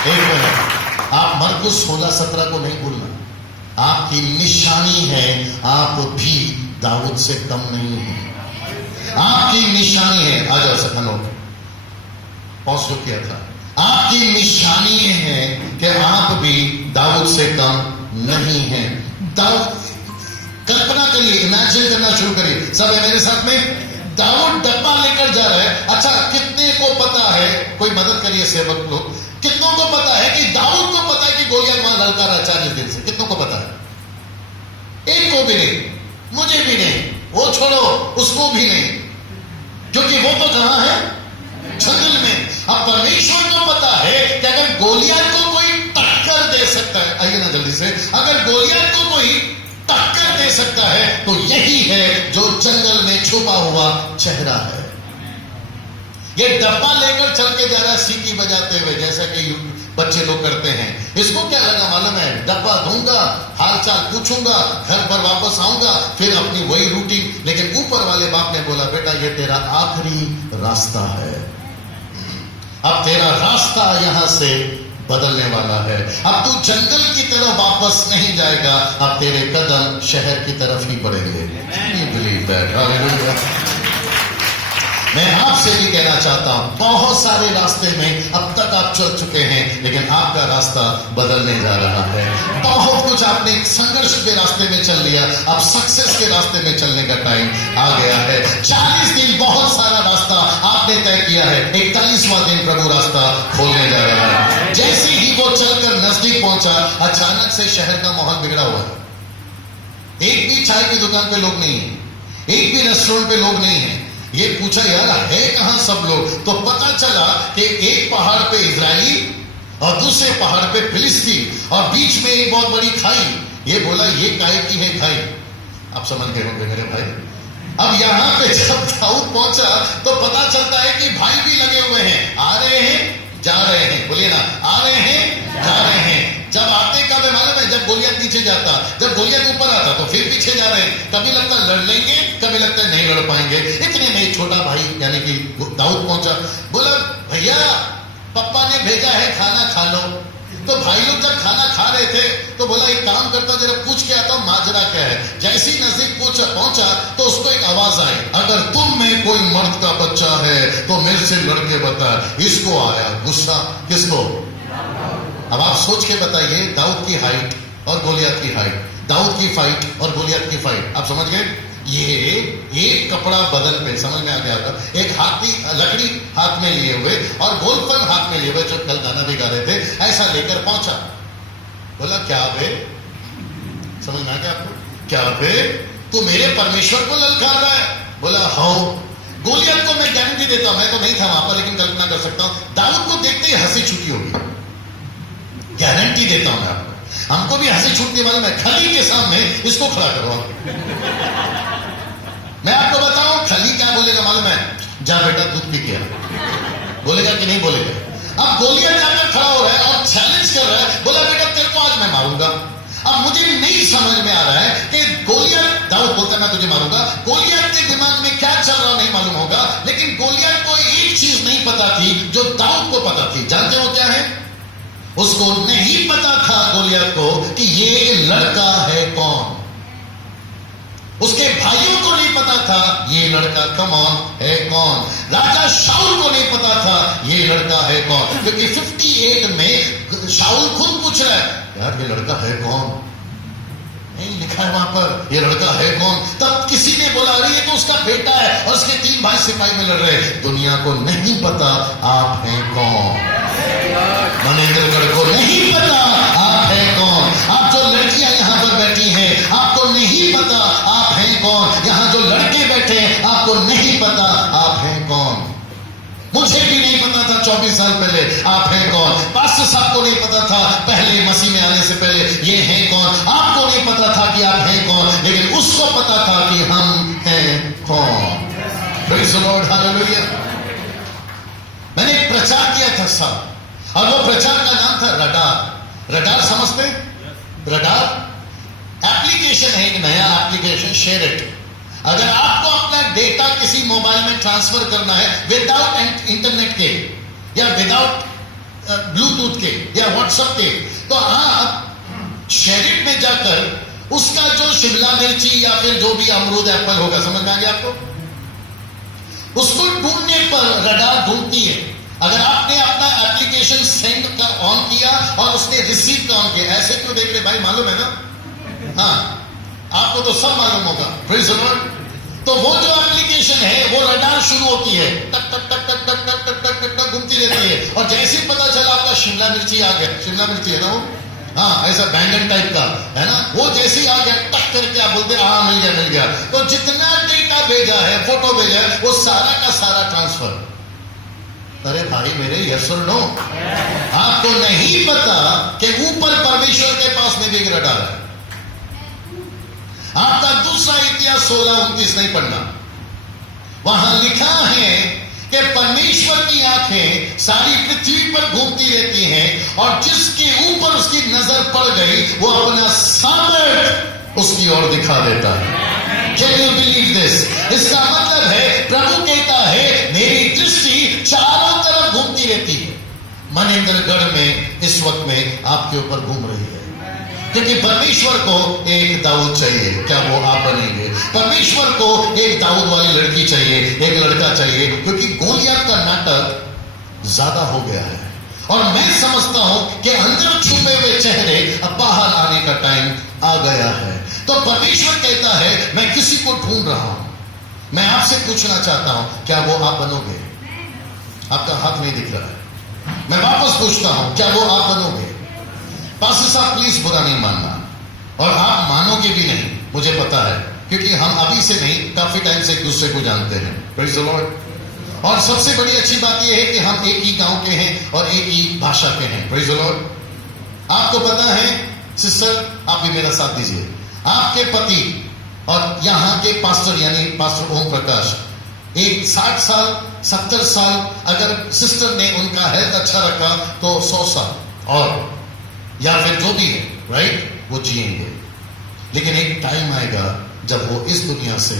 एक मिनट, आप मरकुस 16:17 को नहीं भूलना। आपकी निशानी है आप भी दाऊद से कम नहीं है। आपकी निशानी है, आ जाओ सखनों पॉज जो किया था, आपकी निशानी है कि आप भी दाऊद से कम नहीं है। दाऊद, कल्पना करिए, इमेजिन करना शुरू करिए, सब है मेरे साथ में? दाऊद डब्बा लेकर जा रहा है। अच्छा कितने को पता है, कोई मदद करिए सेवक लोग, कितनों को पता है कि दाऊद को पता है कि गोलियत वहां लड़का रहा 40 दिन से? कितनों को पता है? एक को भी नहीं, मुझे भी नहीं, वो छोड़ो उसको भी नहीं, क्योंकि वो तो कहां है? जंगल में। अब परमेश्वर को पता है कि अगर गोलियत को कोई टक्कर दे सकता है, आइए ना जल्दी से, अगर गोलियत को कोई टक्कर दे सकता है तो यही है जो जंगल में छुपा हुआ चेहरा है। ये डब्बा लेकर चल के जा रहा है सीटी बजाते हुए, जैसा कि बच्चे लोग करते हैं। इसको क्या लगा मालूम है, डब्बा दूंगा, हाल चाल पूछूंगा, घर पर वापस आऊंगा, फिर अपनी वही रूटीन। लेकिन ऊपर वाले बाप ने बोला, बेटा ये तेरा आखिरी रास्ता है, अब तेरा रास्ता यहां से बदलने वाला है। अब तू जंगल की तरफ वापस नहीं जाएगा, अब तेरे कदम शहर की तरफ ही बढ़ेंगे। Believe that. मैं आपसे भी कहना चाहता हूं, बहुत सारे रास्ते में अब तक आप चल चुके हैं, लेकिन आपका रास्ता बदलने जा रहा है। बहुत कुछ आपने संघर्ष के रास्ते में चल लिया, अब सक्सेस के रास्ते में चलने का टाइम आ गया है। 40 दिन बहुत सारा रास्ता आपने तय किया है, 41वां दिन प्रभु रास्ता खोलने जा रहा है। जैसे ही वो चलकर नजदीक पहुंचा, अचानक से शहर का माहौल बिगड़ा हुआ है। एक भी चाय की दुकान पे लोग नहीं है, एक भी रेस्टोरेंट पे लोग नहीं है। ये पूछा, यार है कहां सब लोग? तो पता चला कि एक पहाड़ पे इजरायली और दूसरे पहाड़ पे फिलिस्ती, और बीच में एक बहुत बड़ी खाई। ये बोला, ये काय की है खाई? आप समझ गए होंगे मेरे भाई। अब यहां पे जब दाऊद पहुंचा तो पता चलता है कि भाई भी लगे हुए हैं, आ रहे हैं जा रहे हैं, बोलिए ना, आ रहे हैं जा रहे हैं। जब आते कब है मालूम है? जब गोलियत नीचे जाता, जब गोलियत ऊपर आता तो फिर पीछे जा रहे हैं। कभी लगता है लड़ लेंगे, कभी लगता है नहीं लड़ पाएंगे। इतने में एक छोटा भाई यानी कि दाऊद पहुंचा, बोला, भैया पप्पा ने भेजा है खाना खा लो। तो भाई लोग जब खाना खा रहे थे तो बोला, एक काम करता हूं, जरा पूछ के आता हूं माजरा क्या है। जैसे ही नजदीक पहुंचा तो उसको एक आवाज आई, अगर तुम में कोई मर्द का बच्चा है तो मेरे से लड़के बता। इसको आया गुस्सा, किसको? अब आप सोच के बताइए, दाऊद की हाइट और गोलियत की हाइट, दाऊद की फाइट और गोलियत की फाइट, आप समझ गए? ये एक कपड़ा बदन पे, समझ में आ गया होगा, एक हाथी लकड़ी हाथ में लिए हुए और गोलफन हाथ में लिए हुए, जो कल गाना भी गा रहे थे, ऐसा लेकर पहुंचा। बोला, क्या बे? समझ में आ गया आपको? क्या बे, तू मेरे परमेश्वर को ललकार रहा है? बोला, हाँ। गोलियत को मैं गारंटी देता हूं, मैं तो नहीं था वहां पर, लेकिन कल्पना कर सकता हूं, दाऊद को देखते ही हंसी छुट्टी होगी। गारंटी देता हूं मैं आपको, हमको भी हंसी छूटने वाले। मैं खली के सामने इसको खड़ा करवाऊं। मैं आपको बताऊं, खली क्या बोलेगा मालूम है? जा बेटा दूध पी के आ। बोलेगा कि नहीं बोलेगा? अब गोलियत जाकर खड़ा हो रहा है और चैलेंज कर रहा है, बोला, बेटा तेरे को आज मैं मारूंगा। अब मुझे नहीं समझ में आ रहा है कि गोलियत, दाऊद बोलता है मैं तुझे मारूंगा, गोलियत के दिमाग में क्या चल रहा नहीं मालूम होगा, लेकिन गोलियत को एक चीज नहीं पता थी जो दाऊद को पता थी। जानते हो क्या है? उसको नहीं पता था गोलियत को कि ये लड़का है कौन। उसके भाइयों को नहीं पता था ये लड़का कौन है कौन। राजा शाऊल को नहीं पता था ये लड़का है कौन, क्योंकि 58 में शाऊल खुद पूछ रहा है, यार ये लड़का है कौन? नहीं लिखा है वहां पर ये लड़का है कौन। तब किसी ने बोला, अरे ये तो उसका बेटा है और उसके 3 भाई सिपाही में लड़ रहे। दुनिया को नहीं पता आप हैं कौन। मनेंद्रगढ़ को नहीं पता आप हैं कौन। आप जो लड़कियां यहां पर बैठी हैं, आपको नहीं पता आप हैं कौन। यहां जो लड़के बैठे हैं, आपको नहीं पता आप हैं कौन। मुझे भी नहीं पता था 24 साल पहले आप हैं कौन। पास्टर साहब को नहीं पता था पहले मसीह में आने से पहले ये हैं कौन। आपको नहीं पता था कि आप हैं कौन, लेकिन उसको पता था कि हम हैं कौन। Praise the Lord, hallelujah. मैंने एक प्रचार किया था साहब, और वो प्रचार का नाम था रडार। रडार समझते? रडार एप्लीकेशन है, एक नया एप्लीकेशन, शेयर इट। अगर आपको अपना डेटा किसी मोबाइल में ट्रांसफर करना है विदाउट इंटरनेट के या विदाउट ब्लूटूथ के या व्हाट्सएप के, तो आप शेयर इट में जाकर उसका जो शिमला मिर्ची या फिर जो भी अमरूद एप्पल होगा, समझ में आ गया आपको, उसको ढूंढने पर रडार ढूंढती है। अगर आपने अपना एप्लीकेशन सेंड का ऑन किया और उसने रिसीव का ऑन किया, ऐसे क्यों देख रहे भाई, मालूम है ना? हाँ, आपको तो सब मालूम होगा। Praise the Lord. तो वो जो एप्लीकेशन है वो रडार शुरू होती है, टक टक टक टक टक टक टक टक टक टक घूमती रहती है, और जैसे ही पता चला आपका शिमला मिर्ची आ गया, शिमला मिर्ची है ना वो, हाँ ऐसा बैंगन टाइप का है ना, वो जैसे ही आ गया टक करके आप बोलते हाँ मिल गया मिल गया। तो जितना डेटा भेजा है, फोटो भेजा है, वो सारा का सारा ट्रांसफर। अरे भाई मेरे, यस और नो? आपको नहीं पता कि ऊपर परमेश्वर के पास में भी एक रडार है। आपका दूसरा इतिहास 16:29 नहीं पढ़ना। वहां लिखा है कि परमेश्वर की आंखें सारी पृथ्वी पर घूमती रहती हैं और जिसके ऊपर उसकी नजर पड़ गई वो अपना सामर्थ उसकी ओर दिखा देता है। Can you believe this? इसका मतलब है प्रभु कहता है मेरी दृष्टि चारों तरफ घूमती रहती है। मनेंद्रगढ़ में इस वक्त में आपके ऊपर घूम रही है, क्योंकि परमेश्वर को एक दाऊद चाहिए। क्या वो आप बनेंगे? परमेश्वर को एक दाऊद वाली लड़की चाहिए, एक लड़का चाहिए, क्योंकि गोलियत का नाटक ज्यादा हो गया है और मैं समझता हूं कि अंदर छुपे हुए चेहरे अब बाहर आने का टाइम आ गया है। तो परमेश्वर कहता है मैं किसी को ढूंढ रहा हूं। मैं आपसे पूछना चाहता हूं, क्या वो आप बनोगे? आपका हाथ नहीं दिख रहा है। मैं वापस पूछता हूं, क्या वो आप बनोगे? पास्टर साहब प्लीज बुरा नहीं मानना, और आप मानोगे भी नहीं, मुझे पता है, क्योंकि हम अभी से नहीं काफी टाइम से एक दूसरे को जानते हैं। Praise the Lord. और सबसे बड़ी अच्छी बात यह है कि हम एक ही गांव के हैं और एक ही भाषा के हैं। Praise the Lord. आपको पता है सिस्टर, आप भी मेरा साथ दीजिए, आपके पति और यहाँ के पास्टर यानी पास्टर ओम प्रकाश एक 60 साल 70 साल अगर सिस्टर ने उनका हेल्थ अच्छा रखा तो 100 साल और या फिर जो भी है, राइट, वो जिएंगे। लेकिन एक टाइम आएगा जब वो इस दुनिया से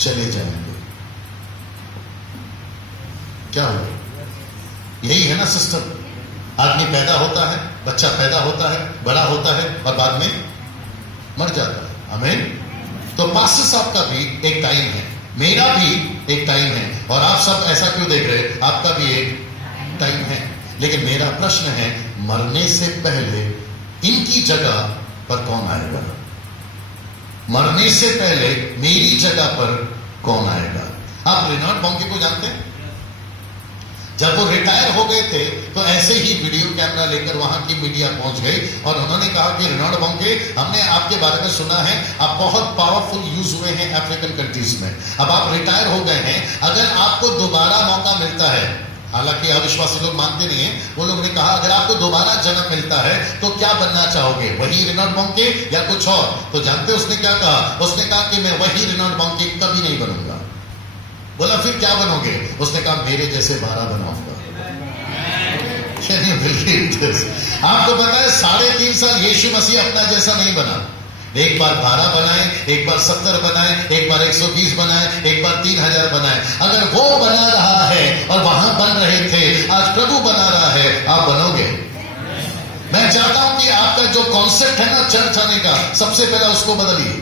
चले जाएंगे। क्या होगा? यही है ना सिस्टर। आदमी पैदा होता है, बच्चा पैदा होता है, बड़ा होता है और बाद में मर जाता है। आमीन। तो पास्टर साहब का भी एक टाइम है, मेरा भी एक टाइम है, और आप सब ऐसा क्यों देख रहे हैं? आपका भी एक टाइम है। लेकिन मेरा प्रश्न है, मरने से पहले इनकी जगह पर कौन आएगा? मरने से पहले मेरी जगह पर कौन आएगा? आप रेनॉल्ड बॉन्के को जानते हैं? जब वो रिटायर हो गए थे तो ऐसे ही वीडियो कैमरा लेकर वहां की मीडिया पहुंच गई और उन्होंने कहा कि रेनॉल्ड बॉन्के, हमने आपके बारे में सुना है, आप बहुत पावरफुल यूज हुए हैं अफ्रीकन कंट्रीज में, अब आप रिटायर हो गए हैं, अगर आपको दोबारा मौका मिलता है, हालांकि अविश्वासी लोग मानते नहीं है, वो लोग ने कहा अगर आपको दोबारा जन्म मिलता है तो क्या बनना चाहोगे? वही रेनॉल्ड बॉन्के या कुछ और? तो जानते उसने क्या कहा? उसने कहा कि मैं वही रेनॉल्ड बॉन्के कभी नहीं बनूंगा। बोला फिर क्या बनोगे? उसने कहा मेरे जैसे भारा बनाऊंगा। आपको पता है 3.5 साल यीशु मसीह अपना जैसा नहीं बना। एक बार 12 बनाए, एक बार 70 बनाए, एक बार 120 बनाए, एक बार 3000 बनाए। अगर वो बना रहा है और वहां बन रहे थे, आज प्रभु बना रहा है, आप बनोगे। मैं चाहता हूं कि आपका जो कॉन्सेप्ट है ना चर्च आने का, सबसे पहले उसको बदलिए।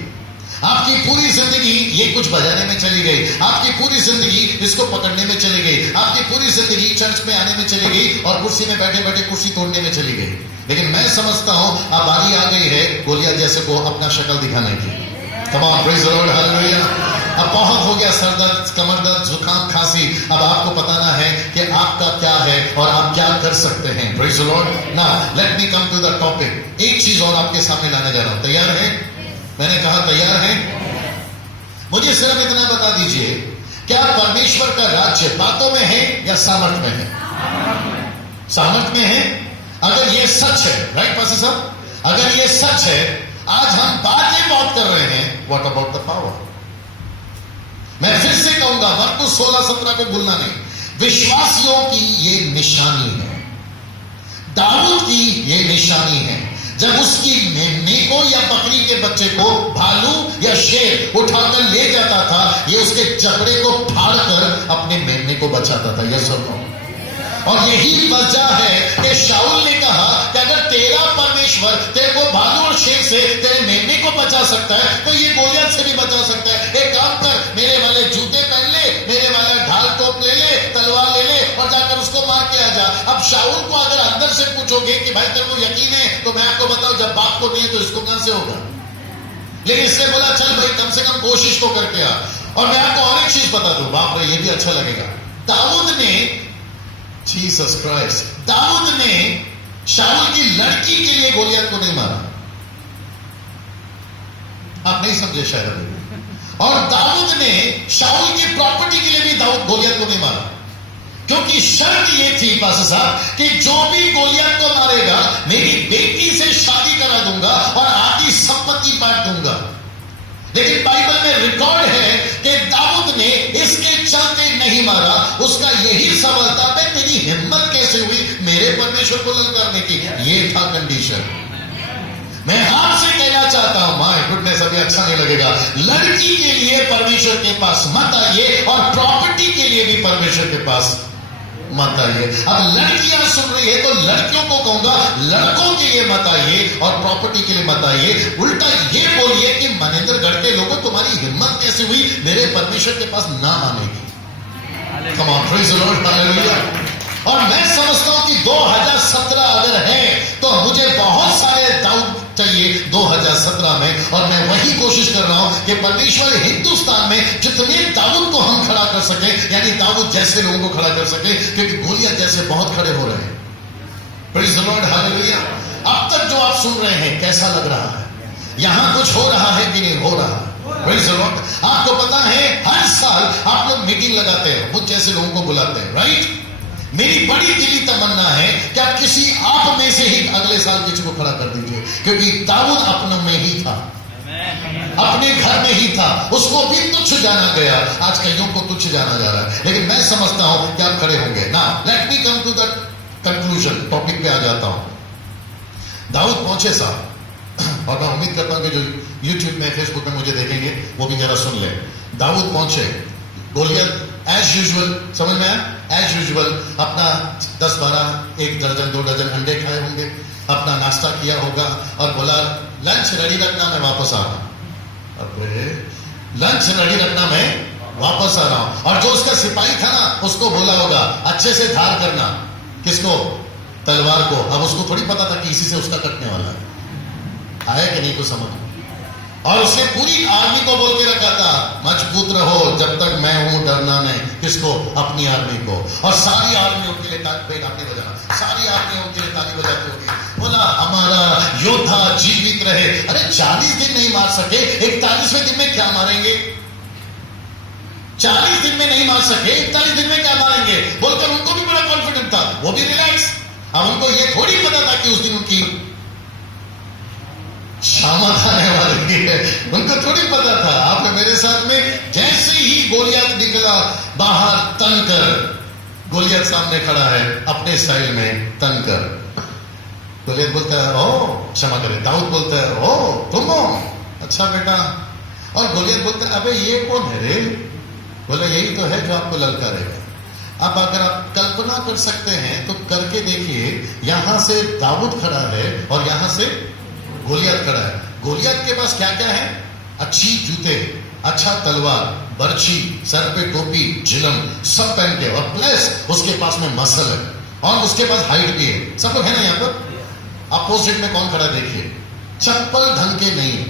आपकी पूरी जिंदगी ये कुछ बजाने में चली गई, आपकी पूरी जिंदगी इसको पकड़ने में चली गई, आपकी पूरी जिंदगी चर्च में आने में चली गई और कुर्सी में बैठे बैठे कुर्सी तोड़ने में चली गई। लेकिन मैं समझता हूं अब बारी आ गई है गोलियत जैसे को अपना शक्ल दिखाने की। तमाम प्रेज़ द लॉर्ड, हालेलुया। अब बहुत हो गया सर दर्द, कमर दर्द, जुकाम, खांसी। अब आपको बताना है कि आपका क्या है और आप क्या कर सकते हैं। Praise the lord. Now let me come to the topic. एक चीज और आपके सामने लाने जा रहा हूं। तैयार है? मैंने कहा तैयार है? मुझे सिर्फ इतना बता दीजिए, क्या परमेश्वर का राज्य बातों में है या सामर्थ में है? सामर्थ में है। अगर ये सच है, राइट पास्टर साहब, अगर ये सच है, आज हम बातें बहुत कर रहे हैं, व्हाट अबाउट द पावर? मैं फिर से कहूंगा, मरकुस 16-17 को भूलना नहीं। विश्वासियों की ये निशानी है, दाऊद की ये निशानी है। जब उसकी मेमने को या बकरी के बच्चे को भालू या शेर उठाकर ले जाता था, ये उसके जबड़े को फाड़कर अपने मेमने को बचाता था। यस और नो? और यही वजह है कि शाऊल ने कहा कि अगर तेरा परमेश्वर तेरे को भालू और शेर से, तेरे मेमने को बचा सकता है तो ये गोलियत से भी बचा सकता है। एक काम कर, मेरे वाले जूते पहन ले, मेरे वाला ढाल तोप ले ले, तलवार ले ले और जाकर उसको मार के आ जा। अब शाऊल को अगर अंदर से पूछोगे कि भाई तेरे को यकीन है, तो मैं आपको बताऊं, जब बाप को नहीं है तो इसको कहां से होगा? लेकिन इसने बोला चल भाई कम से कम कोशिश तो करके आ। और मैं आपको और एक चीज बता दूं, बाप रे ये भी अच्छा लगेगा। दाऊद ने, जीसस क्राइस्ट, दाऊद ने शाऊल की लड़की के लिए गोलियत को नहीं मारा। आप नहीं समझे शायद अभी। और दाऊद ने शाऊल की प्रॉपर्टी के लिए भी दाऊद गोलियत को नहीं मारा, क्योंकि शर्त ये थी पास्टर साहब कि जो भी गोलियत को मारेगा मेरी बेटी से शादी करा दूंगा और आधी संपत्ति बांट दूंगा। लेकिन बाइबल में मारा, उसका यही सवाल था, बे तेरी हिम्मत कैसे हुई मेरे परमेश्वर को ललकारने की? ये था कंडीशन। मैं आपसे कहना चाहता हूं, माय गुडनेस, अभी अच्छा नहीं लगेगा, लड़की के लिए परमेश्वर के पास मत आइए और प्रॉपर्टी के लिए भी परमेश्वर के पास मत आइए। अब लड़कियां सुन रही है तो लड़कियों को कहूंगा, लड़कों के लिए मत आइए और प्रॉपर्टी के लिए मत आइए। उल्टा ये बोलिए कि मनेंद्रगढ़ के लोगों, तुम्हारी हिम्मत कैसे हुई मेरे परमेश्वर के पास ना आने की? कम on, praise the Lord, hallelujah. और मैं समझता हूं कि 2017 अगर है तो मुझे बहुत सारे दाऊद चाहिए 2017 में, और मैं वही कोशिश कर रहा हूं कि परमेश्वर हिंदुस्तान में जितने दाऊद को हम खड़ा कर सके, यानी दाऊद जैसे लोगों को खड़ा कर सके, क्योंकि गोलियत जैसे बहुत खड़े हो रहे हैं। Praise the Lord, hallelujah. अब तक जो आप सुन रहे हैं कैसा लग रहा है? यहां कुछ हो रहा है कि नहीं हो रहा? Praise the Lord. आपको पता है हर साल आप लोग मीटिंग लगाते हैं, मुझ जैसे लोगों को बुलाते हैं, राइट? मेरी बड़ी दिली तमन्ना है कि आप किसी आप में से ही अगले साल किसी को खड़ा कर दीजिए, क्योंकि दाऊद अपनों में ही था, अपने घर में ही था, उसको भी तुच्छ जाना गया, आज कईयों को तुच्छ जाना जा रहा है, लेकिन मैं समझता हूं कि आप खड़े होंगे ना। Let me come to the conclusion, topic पे आ जाता हूं। दाऊद पहुंचे साहब, और मैं उम्मीद करता हूं कि जो यूट्यूब में फेसबुक में मुझे देखेंगे वो भी जरा सुन ले। दाऊद पहुंचे, गोलियत एज यूजुअल, समझ में आया? एज यूजुअल अपना 10-12 1 दर्जन 2 दर्जन अंडे खाए होंगे, अपना नाश्ता किया होगा और बोला लंच रेडी रखना, मैं वापस आ रहा हूं। अरे लंच रेडी रखना, मैं वापस आ रहा हूं। और जो उसका सिपाही था ना, उसको बोला होगा अच्छे से धार करना, किसको? तलवार को। अब उसको थोड़ी पता था कि इसी से उसका कटने वाला है। आया कि नहीं कुछ समझ? और उसने पूरी आर्मी को बोल के रखा था मजबूत रहो जब तक मैं हूं, डरना नहीं। किसको? अपनी आर्मी को। और सारी आर्मियों के लिए ताली बजाना, सारी आर्मियों के लिए ताली बजाती होगी, बोला हमारा योद्धा जीवित रहे। अरे 40 दिन नहीं मार सके, 41वें दिन में क्या मारेंगे? 40 दिन में नहीं मार सके, 41 दिन में क्या मारेंगे बोलकर उनको भी बड़ा कॉन्फिडेंट था, वो भी रिलैक्स। अब उनको ये थोड़ी पता था कि उस दिन उनकी शामत आने वाली है, उनको थोड़ी पता था। आपने मेरे साथ में जैसे ही गोलियत निकला बाहर तनकर, गोलियत सामने खड़ा है अपने स्टाइल में तनकर। गोलियत बोलता है ओ क्षमा करे, दाऊद बोलता है ओ तुम हो, अच्छा बेटा। और गोलियत बोलता है अबे ये कौन है रे? बोला यही तो है जो आपको ललकारेगा। अब अगर आप कल्पना कर सकते हैं तो करके देखिए, यहां से दाऊद खड़ा है और यहां से गोलियत खड़ा है। गोलियत के पास क्या क्या है? अच्छी जूते, अच्छा तलवार, बर्छी, सर पे टोपी, झिलम सब पहन के, और प्लस उसके पास में मसल है और उसके पास हाइट भी है। सब लोग है ना यहाँ पर? अपोजिट में कौन खड़ा देखिए, चप्पल ढंग के नहीं है,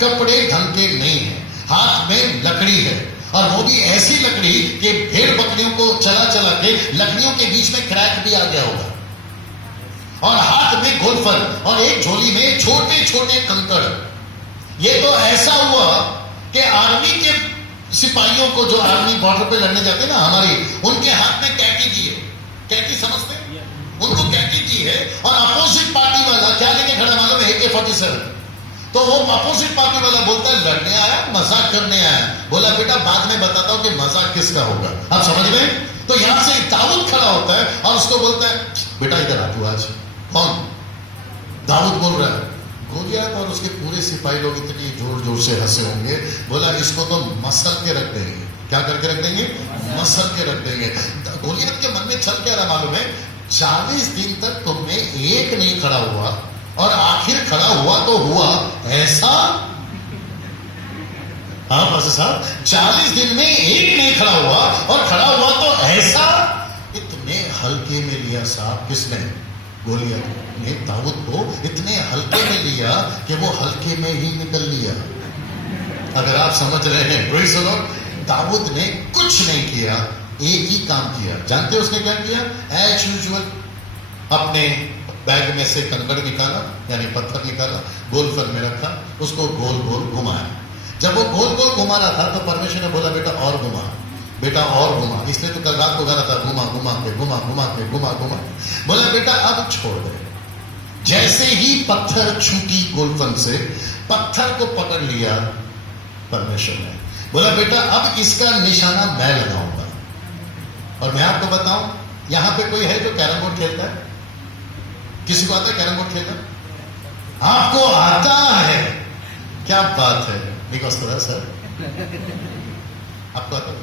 कपड़े ढंग के नहीं है, हाथ में लकड़ी है, और वो भी ऐसी लकड़ी कि भेड़ बकरियों को चला चला के लकड़ियों के बीच में क्रैक भी आ गया होगा, और हाथ में गोलफर और एक झोली में छोटे छोटे कंकड़। ये तो ऐसा हुआ कि आर्मी के सिपाहियों को, जो आर्मी बॉर्डर पे लड़ने जाते ना हमारी, उनके हाथ में कैटी दी है। कैटी समझते? उनको कैटी दी है, और अपोजिट पार्टी वाला क्या लेके खड़ा मालूम है? AK-47। तो वो अपोजिट पार्टी वाला बोलता है लड़ने आया, मजाक करने आया। बोला बेटा बाद में बताता हूं कि मजाक किसका होगा। आप समझ में? तो यहां से दाऊद खड़ा होता है और उसको बोलता है बेटा इधर आ तू आज। कौन? दाऊद बोल रहा है। गोलियत और उसके पूरे सिपाही लोग इतनी जोर जोर से हंसे होंगे। बोला इसको तो मसल के रख देंगे। क्या करके रख देंगे? मसल के रख देंगे। गोलियत के मन में चल क्या रहा मालूम है? 40 दिन तक तुमने एक नहीं खड़ा हुआ, और आखिर खड़ा हुआ तो हुआ ऐसा। हाँ बस साहब, 40 दिन में एक नहीं खड़ा हुआ और खड़ा हुआ तो ऐसा। इतने हल्के में लिया साहब, किसने? गोलियत ने दाऊद को इतने हल्के में लिया कि वो हल्के में ही निकल लिया। अगर आप समझ रहे हैं, प्रेज़ द लॉर्ड। दाऊद ने कुछ नहीं किया, एक ही काम किया। जानते हो उसने क्या किया? एज यूजुअल अपने बैग में से कंकड़ निकाला, यानी पत्थर निकाला, गोलफर में रखा, उसको गोल गोल घुमाया। जब वो गोल गोल घुमा रहा था तो परमेश्वर ने बोला बेटा और घुमा, बेटा और घुमा। इसलिए तो कल रात को गा रहा था घुमा घुमा के घुमा घुमा के घुमा घुमा। बोला बेटा अब छोड़ दे। जैसे ही पत्थर छूटी गोलफन से, पत्थर को पकड़ लिया परमेश्वर ने। बोला बेटा अब इसका निशाना मैं लगाऊंगा। और मैं आपको बताऊं, यहां पे कोई है जो कैरम बोर्ड खेलता है? किसी को आता है कैरम बोर्ड खेलना? आपको आता है? क्या बात है, निकोस्ता सर, आपको आता है?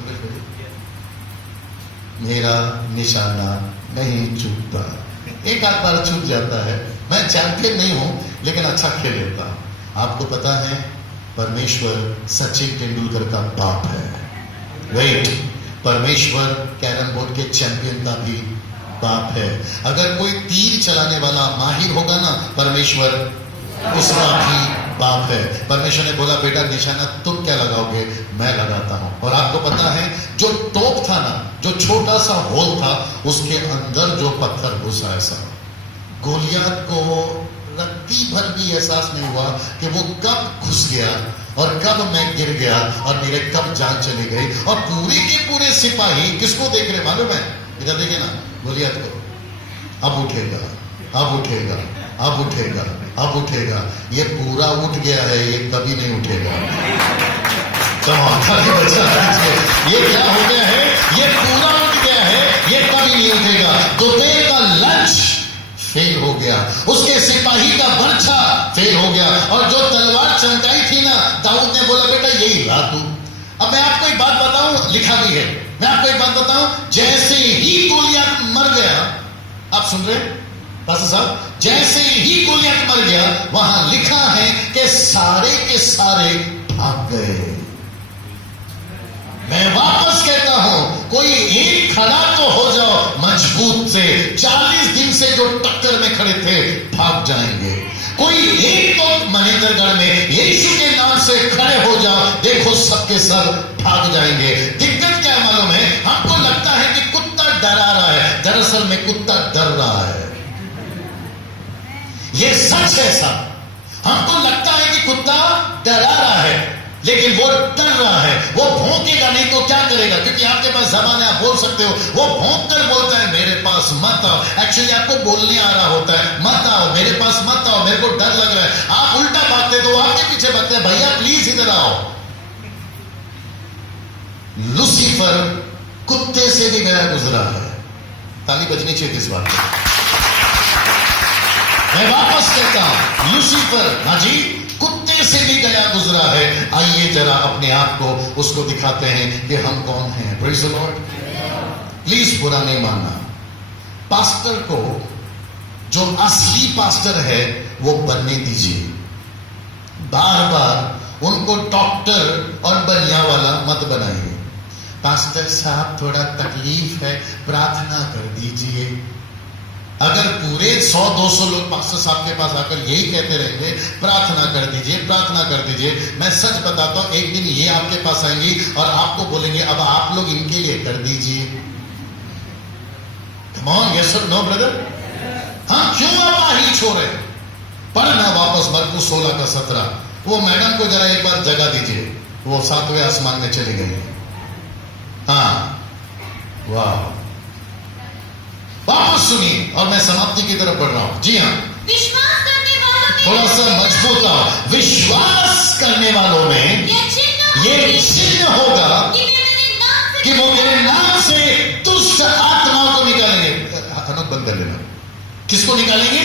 मेरा निशाना नहीं चूकता, एक आध बार चूक जाता है। मैं चैंपियन नहीं हूं, लेकिन अच्छा खेल लेता हूं। आपको पता है, परमेश्वर सचिन तेंदुलकर का बाप है। वेट, परमेश्वर कैरम बोर्ड के चैंपियन का भी बाप है। अगर कोई तीर चलाने वाला माहिर होगा ना, परमेश्वर उसका भी बाप है। परमेश्वर ने बोला, बेटा निशाना तुम क्या लगाओगे? मैं लगाता हूं। और आपको पता है, जो टोप था ना, जो छोटा सा होल था, उसके अंदर जो पत्थर घुसा, ऐसा गोलियत को रत्ती भर भी एहसास नहीं हुआ कि वो कब घुस गया और कब मैं गिर गया और मेरे कब जान चली गई। और पूरे के पूरे सिपाही किसको देख रहे मालूम है? इधर देखे ना, गोलियत को। अब उठेगा, अब उठेगा, अब उठेगा, अब उठेगा। ये पूरा उठ गया है, ये कभी नहीं उठेगा। ये क्या हो गया है? ये पूरा उठ गया है, ये कभी नहीं उठेगा। दोपहर का लंच फेल हो गया, उसके सिपाही का बर्छा फेल हो गया, और जो तलवार चमकाई थी ना, दाऊद ने बोला, बेटा यही रहा तू। अब मैं आपको एक बात बताऊं, लिखा भी है, मैं आपको एक बात बताऊं, जैसे ही गोलियत मर गया, आप सुन रहे पास्टर साहब, जैसे ही गोलियत मर गया, वहां लिखा है कि सारे के सारे भाग गए। मैं वापस कहता हूं, कोई एक खड़ा तो हो जाओ मजबूत से। 40 दिन से जो टक्कर में खड़े थे भाग जाएंगे। कोई एक तो महेंद्रगढ़ में यीशु के नाम से खड़े हो जाओ, देखो सबके सब भाग जाएंगे। दिक्कत क्या मालूम है? हमको लगता है कि कुत्ता डरा रहा है, दरअसल में कुत्ता डर रहा है। ये सच है साहब। हमको लगता है कि कुत्ता डरा रहा है, लेकिन वो डर रहा है। वो भौंकेगा नहीं तो क्या करेगा? क्योंकि आपके पास जबान है, आप बोल सकते हो। वो भौंक कर बोलता है, मेरे पास मत आओ। एक्चुअली आपको बोलने आ रहा होता है, मत आओ, मेरे पास मत आओ, मेरे को डर लग रहा है। आप उल्टा भागते तो आपके पीछे भागते हैं, भैया प्लीज इधर आओ। लूसीफर कुत्ते से भी गया गुजरा है। ताली बजनी चाहिए इस बात पर। मैं वापस कहता हूं, लूसीफर हाँ जी कुत्ते से भी गया गुजरा है। आइए जरा अपने आप को उसको दिखाते हैं कि हम कौन हैं। Praise the Lord. प्लीज बुरा नहीं मानना। पास्टर को, जो असली पास्टर है, वो बनने दीजिए। बार बार उनको डॉक्टर और बनिया वाला मत बनाइए। पास्टर साहब थोड़ा तकलीफ है, प्रार्थना कर दीजिए। अगर पूरे 100-200 लोग पास्टर साहब के पास आकर यही कहते रहेंगे, प्रार्थना कर दीजिए, प्रार्थना कर दीजिए, मैं सच बताता हूं, एक दिन ये आपके पास आएंगी और आपको बोलेंगे, अब आप लोग इनके लिए कर दीजिए। कम ऑन, यस और नो ब्रदर? हाँ, क्यों आप आही छोड़े? पढ़ना वापस मरकुस 16:17। वो मैडम को जरा एक बार जगा दीजिए, वो 7वें आसमान में चली गई। हाँ, वाह, वापस सुनिए और मैं समाप्ति की तरफ बढ़ रहा हूं। जी हाँ, विश्वास करने वालों में थोड़ा सा मजबूत आओ। विश्वास करने वालों में ये चिन्ह होगा कि वो मेरे नाम से दुष्ट आत्माओं को निकालेंगे। अनोख बंद कर लेना। किसको निकालेंगे?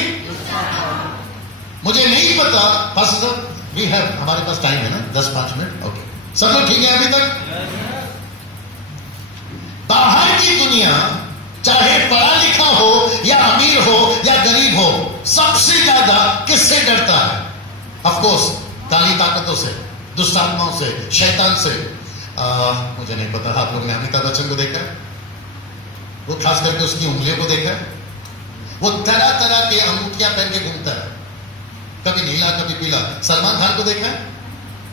मुझे नहीं पता। पास्टर साहब, वी हैव, हमारे पास टाइम है ना, 10-5 मिनट। ओके, सब लोग ठीक है अभी तक? बाहर की दुनिया, चाहे पढ़ा लिखा हो या अमीर हो या गरीब हो, सबसे ज्यादा किससे डरता है? ऑफ कोर्स काली ताकतों से, दुष्ट आत्माओं से, शैतान से। मुझे नहीं पता, आप लोगों ने अमिताभ बच्चन को देखा है? वो खास करके उसकी उंगलियों को देखा है? वो तरह तरह के अंगूठियां पहन के घूमता है, कभी नीला कभी पीला। सलमान खान को देखा है?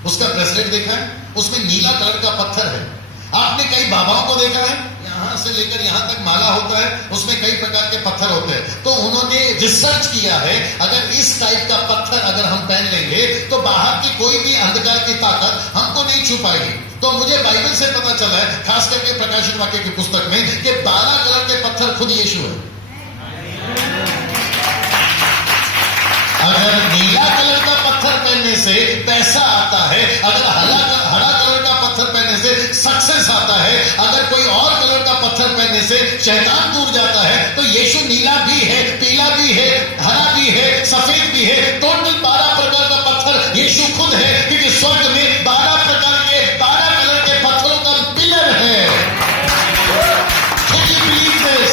उसका ब्रेसलेट देखा है? उसमें नीला कलर का पत्थर है। आपने कई बाबाओं को देखा है, यहां से लेकर यहां तक माला होता है, उसमें कई प्रकार के पत्थर होते हैं। तो उन्होंने रिसर्च किया है, अगर इस टाइप का पत्थर अगर हम पहन लेंगे तो बाहर की कोई भी अंधकार की ताकत हमको नहीं छू पाएगी। तो मुझे बाइबल से पता चला है, खास करके प्रकाशित वाक्य की पुस्तक में, कि 12 कलर के पत्थर खुद यीशु है। अगर नीला कलर का पत्थर पहनने से पैसा आता है, अगर हरा कलर का पत्थर पहनने से सक्सेस आता है, अगर कोई और कलर का पत्थर पत्थर पहनने से शैतान दूर जाता है, तो यीशु नीला भी है, पीला भी है, हरा भी है, सफेद भी है, टोटल 12 प्रकार का पत्थर यीशु खुद है, क्योंकि स्वर्ग में 12 प्रकार के 12 कलर के पत्थरों का पिलर है। Can you believe this?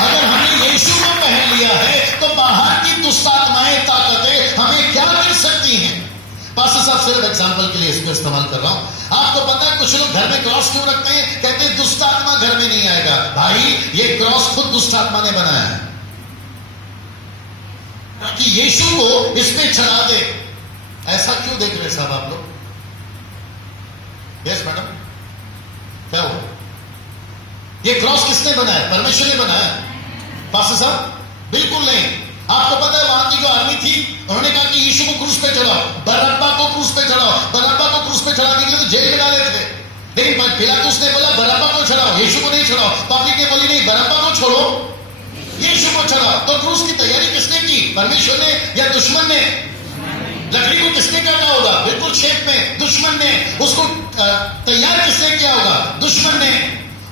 अगर हमने यीशु को पहन लिया है तो बाहर की दुष्ट आत्माएं, ताकतें हमें क्या मिल सकती हैं? पास्टर साहब सिर्फ एग्जांपल के लिए इसको इस्तेमाल कर रहा हूं। आपको पता है कुछ लोग घर में क्रॉस क्यों रखते हैं? कहते हैं दुष्ट आत्मा घर में नहीं आएगा। भाई, ये क्रॉस खुद दुष्ट आत्मा ने बनाया है ताकि यीशु को इसमें चढ़ा दे। ऐसा क्यों देख रहे साहब आप लोग? यस मैडम, क्या हुआ? ये क्रॉस किसने बनाया? परमेश्वर ने बनाया। पास्टर साहब बिल्कुल नहीं। आपको पता है वहां की जो आर्मी थी, उन्होंने कहा कि यीशु को क्रूस पे चढ़ाओ, बरअब्बा को क्रूस पे चढ़ाओ। बरअब्बा को क्रूस पे चढ़ाने के लिए तो जेल में डाले थे, लेकिन पिलातुस ने बोला बरअब्बा को चढ़ाओ, यीशु को नहीं चढ़ाओ। पब्लिक ने बोली नहीं, बरअब्बा को छोड़ो, यीशु को चढ़ाओ। तो क्रूस की तैयारी किसने की? परमेश्वर ने या दुश्मन ने? लकड़ी को किसने काटा होगा? बिल्कुल शेप में दुश्मन ने। उसको तैयार किसने किया होगा? दुश्मन ने।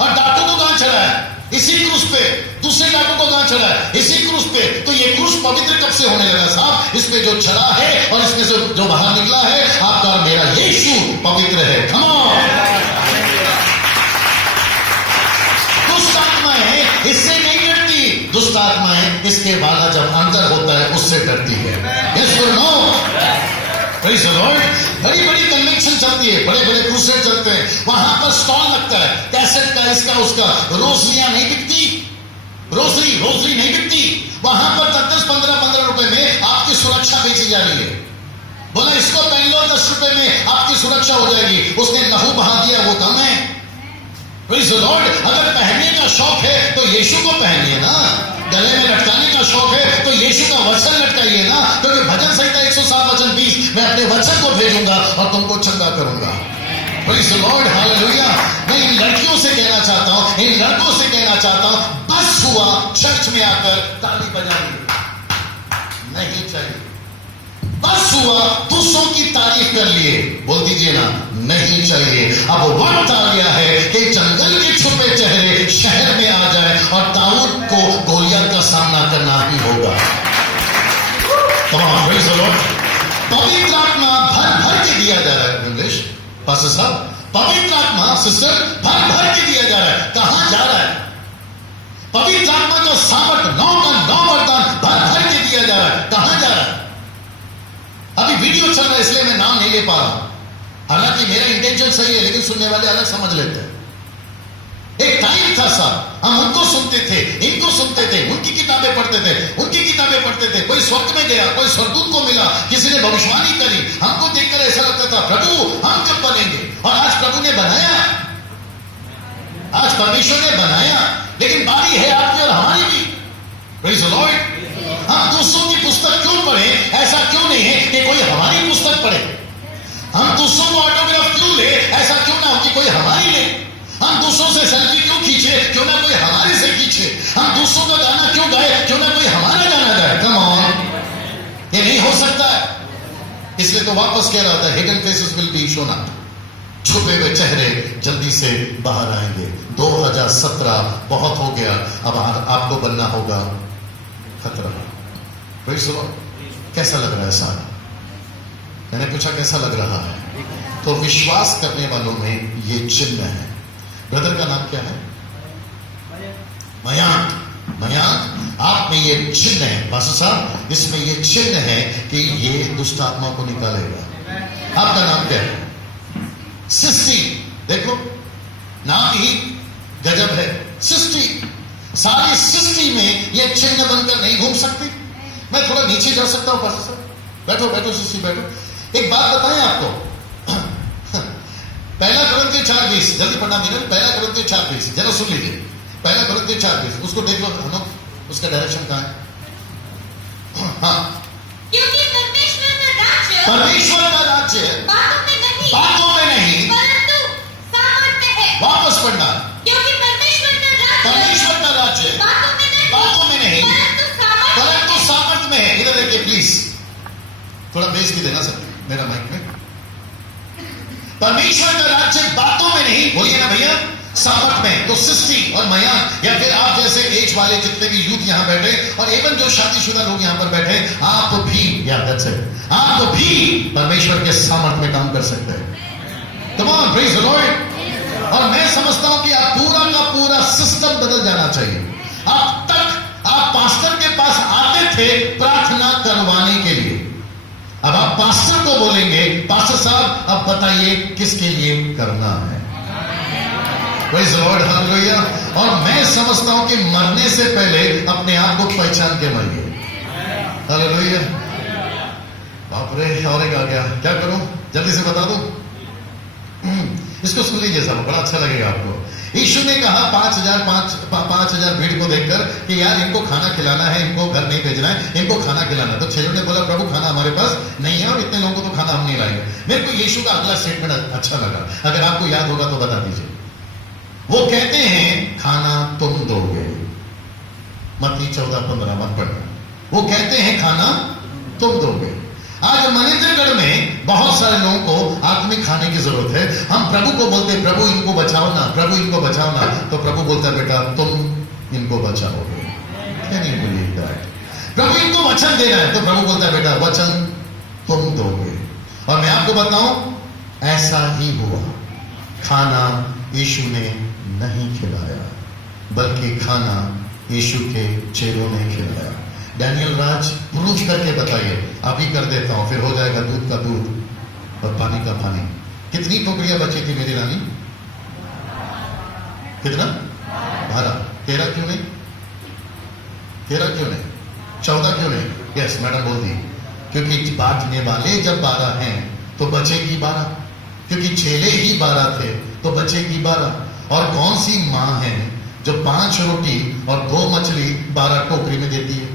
और डाकू को कहां चढ़ाया? इसी क्रूस पे। दूसरे डाकू को कहां चढ़ा है? इसी क्रूस पे। तो ये क्रूस पवित्र कब से होने लगा साहब? इस पे जो चढ़ा है और इसमें से जो बाहर निकला है, आपका और मेरा यीशु पवित्र है। Come on. दुष्ट आत्माएं इससे नहीं डरती। दुष्ट आत्माएं इसके वाला जब अंदर होता है उससे डरती है। यस और नो? Praise the Lord. बड़ी बड़ी कन्वेंशन चलती है, बड़े बड़े क्रूसेड चलते हैं, वहां पर स्टॉल लगता है, कैसेट का, इसका उसका। रोजरियां नहीं बिकती, रोजरी नहीं बिकती। वहां पर 10-15 रुपए में आपकी सुरक्षा बेची जा रही है। बोला इसको पहन लो, 10 रुपए में आपकी सुरक्षा हो जाएगी। उसने लहू बहा दिया, वो कम है। Praise the Lord. अगर पहनने का शौक है तो यीशु को पहनिए ना। गले में लटकाने का शौक है तो यीशु का वचन लटकाइए ना, क्योंकि भजन संहिता 107 वचन 20, मैं अपने वचन को भेजूंगा और तुमको चंगा करूंगा। Praise the Lord, hallelujah. मैं इन लड़कियों से कहना चाहता हूं, इन लड़कों से कहना चाहता हूं, बस हुआ चर्च में आकर ताली बजानी नहीं चाहिए। बस हुआ दूसरों की तारीफ कर लिए, बोल दीजिए ना, नहीं चाहिए। अब वक्त आ गया है कि जंगल के छुपे चेहरे शहर में आ जाए और दाऊद को गोलियत का सामना करना ही होगा। पवित्र आत्मा भर भर के दिया जा रहा है। इंग्लिश पास्टर साहब, पवित्र आत्मा सिस्टर भर भर के दिया जा रहा है। कहां जा रहा है? पवित्र आत्मा का सामर्थ 9 का 9 वरदान भर भर के दिया जा रहा है। कहां जा रहा है? अभी वीडियो चल रहा है इसलिए मैं नाम नहीं ले पा रहा हूं, हालांकि मेरा इंटेंशन सही है, लेकिन सुनने वाले अलग समझ लेते हैं। एक टाइम था साहब, हम उनको सुनते थे, इनको सुनते थे, उनकी किताबें पढ़ते थे, उनकी किताबें पढ़ते थे। कोई स्वर्ग में गया, कोई स्वर्गदूत को मिला, किसी ने भविष्यवाणी करी, हमको देखकर ऐसा लगता था प्रभु हम कब बनेंगे? और आज प्रभु ने बनाया, आज परमेश्वर ने बनाया, लेकिन बारी है आपकी और हमारी भी। Praise the Lord. हम दूसरों की पुस्तक क्यों पढ़े? ऐसा क्यों नहीं है कि कोई हमारी पुस्तक पढ़े। हम दूसरों को ऑटोग्राफ क्यों ले? ऐसा क्यों ना हो कि कोई हमारी ले। हम दूसरों से सेल्फी क्यों खींचे? क्यों ना कोई हमारे से खींचे। हम दूसरों का गाना क्यों गाए? क्यों ना कोई हमारा गाना गाए। कम ऑन, ये नहीं हो सकता है। इसलिए तो वापस कह रहा था, hidden faces will be shown up. छुपे हुए चेहरे जल्दी से बाहर आएंगे। 2017 बहुत हो गया, अब आपको बनना होगा खतरा। Praise the Lord. कैसा लग रहा है साहब? मैंने पूछा कैसा लग रहा है? तो विश्वास करने वालों में ये चिन्ह है। ब्रदर का नाम क्या है? मयांक। मयांक, आप में ये चिन्ह है पास्टर साहब, इसमें ये चिन्ह है कि ये दुष्ट आत्मा को निकालेगा। आपका नाम क्या है? सृष्टि। देखो नाम ही गजब है, सृष्टि। सारी सृष्टि में ये चिन्ह बनकर नहीं घूम सकती। मैं थोड़ा नीचे जा सकता हूं पास्टर साहब? बैठो बैठो सृष्टि बैठो। एक बात बताएं आपको, पहला कुरिन्थियों 4:20, जल्दी पढ़ना मीनल। पहला कुरिन्थियों 4:20 जरा सुन लीजिए। पहला कुरिन्थियों 4:20, उसको देख लो हम, उसका डायरेक्शन कहां है? हाँ, क्योंकि परमेश्वर का राज्य बातों में नहीं परंतु सामर्थ्य है। वापस पढ़ना। क्योंकि परमेश्वर का राज्य बातों में नहीं परंतु सामर्थ्य में है। इधर देखिए प्लीज, थोड़ा बेस भी देना सर मेरा माइक में। परमेश्वर का राज्य बातों में नहीं, बोलिए ना भैया, सामर्थ में, तो सिस्टी और मयांक या फिर आप जैसे एज वाले जितने भी यूथ यहां बैठे और एवं जो शादीशुदा लोग यहां पर बैठे, आप भी आप भी परमेश्वर के सामर्थ में काम कर सकते हैं। Come on, praise the Lord. और मैं समझता हूं कि आप पूरा का पूरा सिस्टम बदल जाना चाहिए। अब तक आप पास्टर के पास आते थे प्रार्थना करवाने के लिए, अब आप पास्टर को बोलेंगे पास्टर साहब अब बताइए किसके लिए करना है। Praise the Lord, hallelujah. और मैं समझता हूं कि मरने से पहले अपने आप को पहचान के मरिए। हालेलुया। बाप रे, और एक आ गया, क्या करूं, जल्दी से बता दूं। इसको सुन लीजिए साहब, बड़ा अच्छा लगेगा आपको। यीशु ने कहा 5,000 भीड़ को देखकर कि यार इनको खाना खिलाना है, इनको घर नहीं भेजना है, इनको खाना खिलाना है। तो चेलों ने बोला प्रभु खाना हमारे पास नहीं है और इतने लोगों को तो खाना हम नहीं लाएंगे। मेरे को यीशु का अगला स्टेटमेंट अच्छा लगा, अगर आपको याद होगा तो बता दीजिए। वो कहते हैं खाना तुम दोगे, मत्ती 14:15 मत पढ़ना। वो कहते हैं खाना तुम दोगे। आज मनेंद्रगढ़ में बहुत सारे लोगों को आत्मिक खाने की जरूरत है। हम प्रभु को बोलते हैं प्रभु इनको बचाओ ना, प्रभु इनको बचाओ ना, तो प्रभु बोलता है बेटा तुम इनको बचाओगे। Can you believe that? प्रभु इनको वचन देना है, तो प्रभु बोलता है बेटा वचन तुम दोगे। और मैं आपको बताऊं ऐसा ही हुआ। खाना यीशु ने नहीं खिलाया, बल्कि खाना यीशु के चेलों ने खिलाया। डैनियल राज प्रूफ करके बताइए, अभी कर देता हूं, फिर हो जाएगा दूध का दूध और पानी का पानी। कितनी टोकरियां बची थी मेरी रानी? कितना? 12। 13 क्यों नहीं? 13 क्यों नहीं? 14 क्यों नहीं? यस, मैडम बोल दी, क्योंकि बांटने वाले जब 12 हैं तो बचेगी 12, क्योंकि चेले ही 12 थे तो बचेगी 12। और कौन सी मां है जो 5 रोटी और 2 मछली 12 टोकरी में देती है?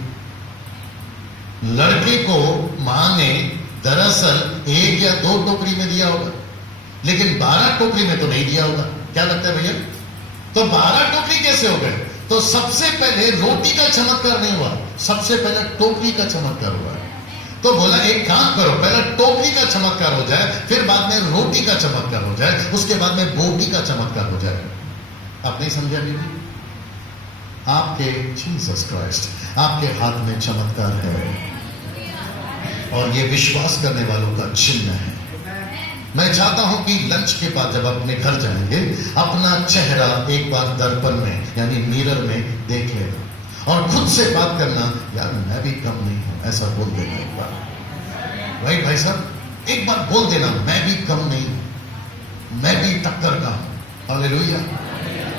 लड़के को मां ने दरअसल 1 या 2 टोकरी में दिया होगा, लेकिन 12 टोकरी में तो नहीं दिया होगा। क्या लगता है भैया? तो 12 टोकरी कैसे हो गए? तो सबसे पहले रोटी का चमत्कार नहीं हुआ, सबसे पहले टोकरी का चमत्कार हुआ। तो बोला एक काम करो, पहले टोकरी का चमत्कार हो जाए, फिर बाद में रोटी का चमत्कार हो जाए, उसके बाद में बोटी का चमत्कार हो जाए। आप नहीं समझा बीबी? आपके जीसस क्राइस्ट आपके हाथ में चमत्कार है और ये विश्वास करने वालों का चिन्ह है। मैं चाहता हूं कि लंच के बाद जब अपने घर जाएंगे अपना चेहरा एक बार दर्पण में यानी मिरर में देख लेना और खुद से बात करना, यार मैं भी कम नहीं हूं, ऐसा बोल देना एक बार। राइट भाई साहब, एक बार बोल देना मैं भी कम नहीं, मैं भी टक्कर का हूं। हालेलुया।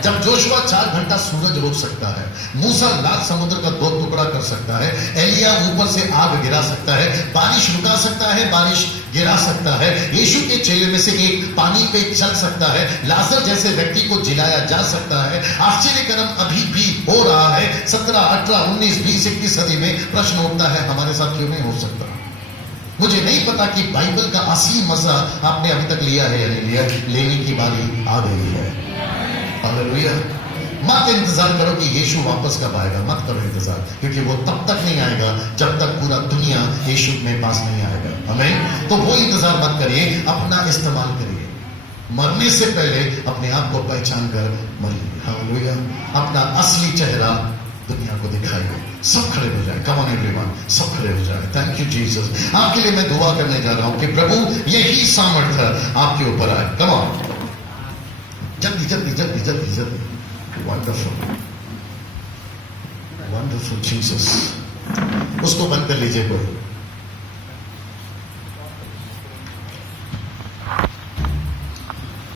जब जोशुआ 4 घंटा सूरज रोक सकता है, मूसा लाल समुद्र का 2 टुकड़ा कर सकता है, एलिया ऊपर से आग गिरा सकता है, बारिश रुका सकता है, बारिश गिरा सकता है, यीशु के चेले में से एक पानी पे चल सकता है, लाजर जैसे व्यक्ति को जिलाया जा सकता है, आश्चर्य कर्म अभी भी हो रहा है। 17, 18, 19, 20, 21 सदी में प्रश्न उठता है हमारे साथ क्यों नहीं हो सकता? मुझे नहीं पता कि बाइबल का असली मजा आपने अभी तक लिया है या नहीं लिया, लेने की बारी आ गई है। हालेलुया। मत इंतजार करो कि यीशु वापस कब आएगा, मत करो इंतजार, क्योंकि वो तब तक नहीं आएगा जब तक पूरा दुनिया यीशु में पास नहीं आएगा। आमीन। तो वो इंतजार मत करिए, अपना इस्तेमाल करिए। मरने से पहले अपने आप को पहचान कर मरिए। हालेलुया। अपना असली चेहरा दुनिया को दिखाइए। सब खड़े हो जाए, कम ऑन एवरीवन, सब खड़े हो जाए। Thank you Jesus. आपके लिए मैं दुआ करने जा रहा हूं कि प्रभु यही सामर्थ्य आपके ऊपर आए। कम ऑन, जल्दी जल्दी जल्दी जल्दी जल्दी। Wonderful wonderful Jesus. उसको बंद कर लीजिए कोई।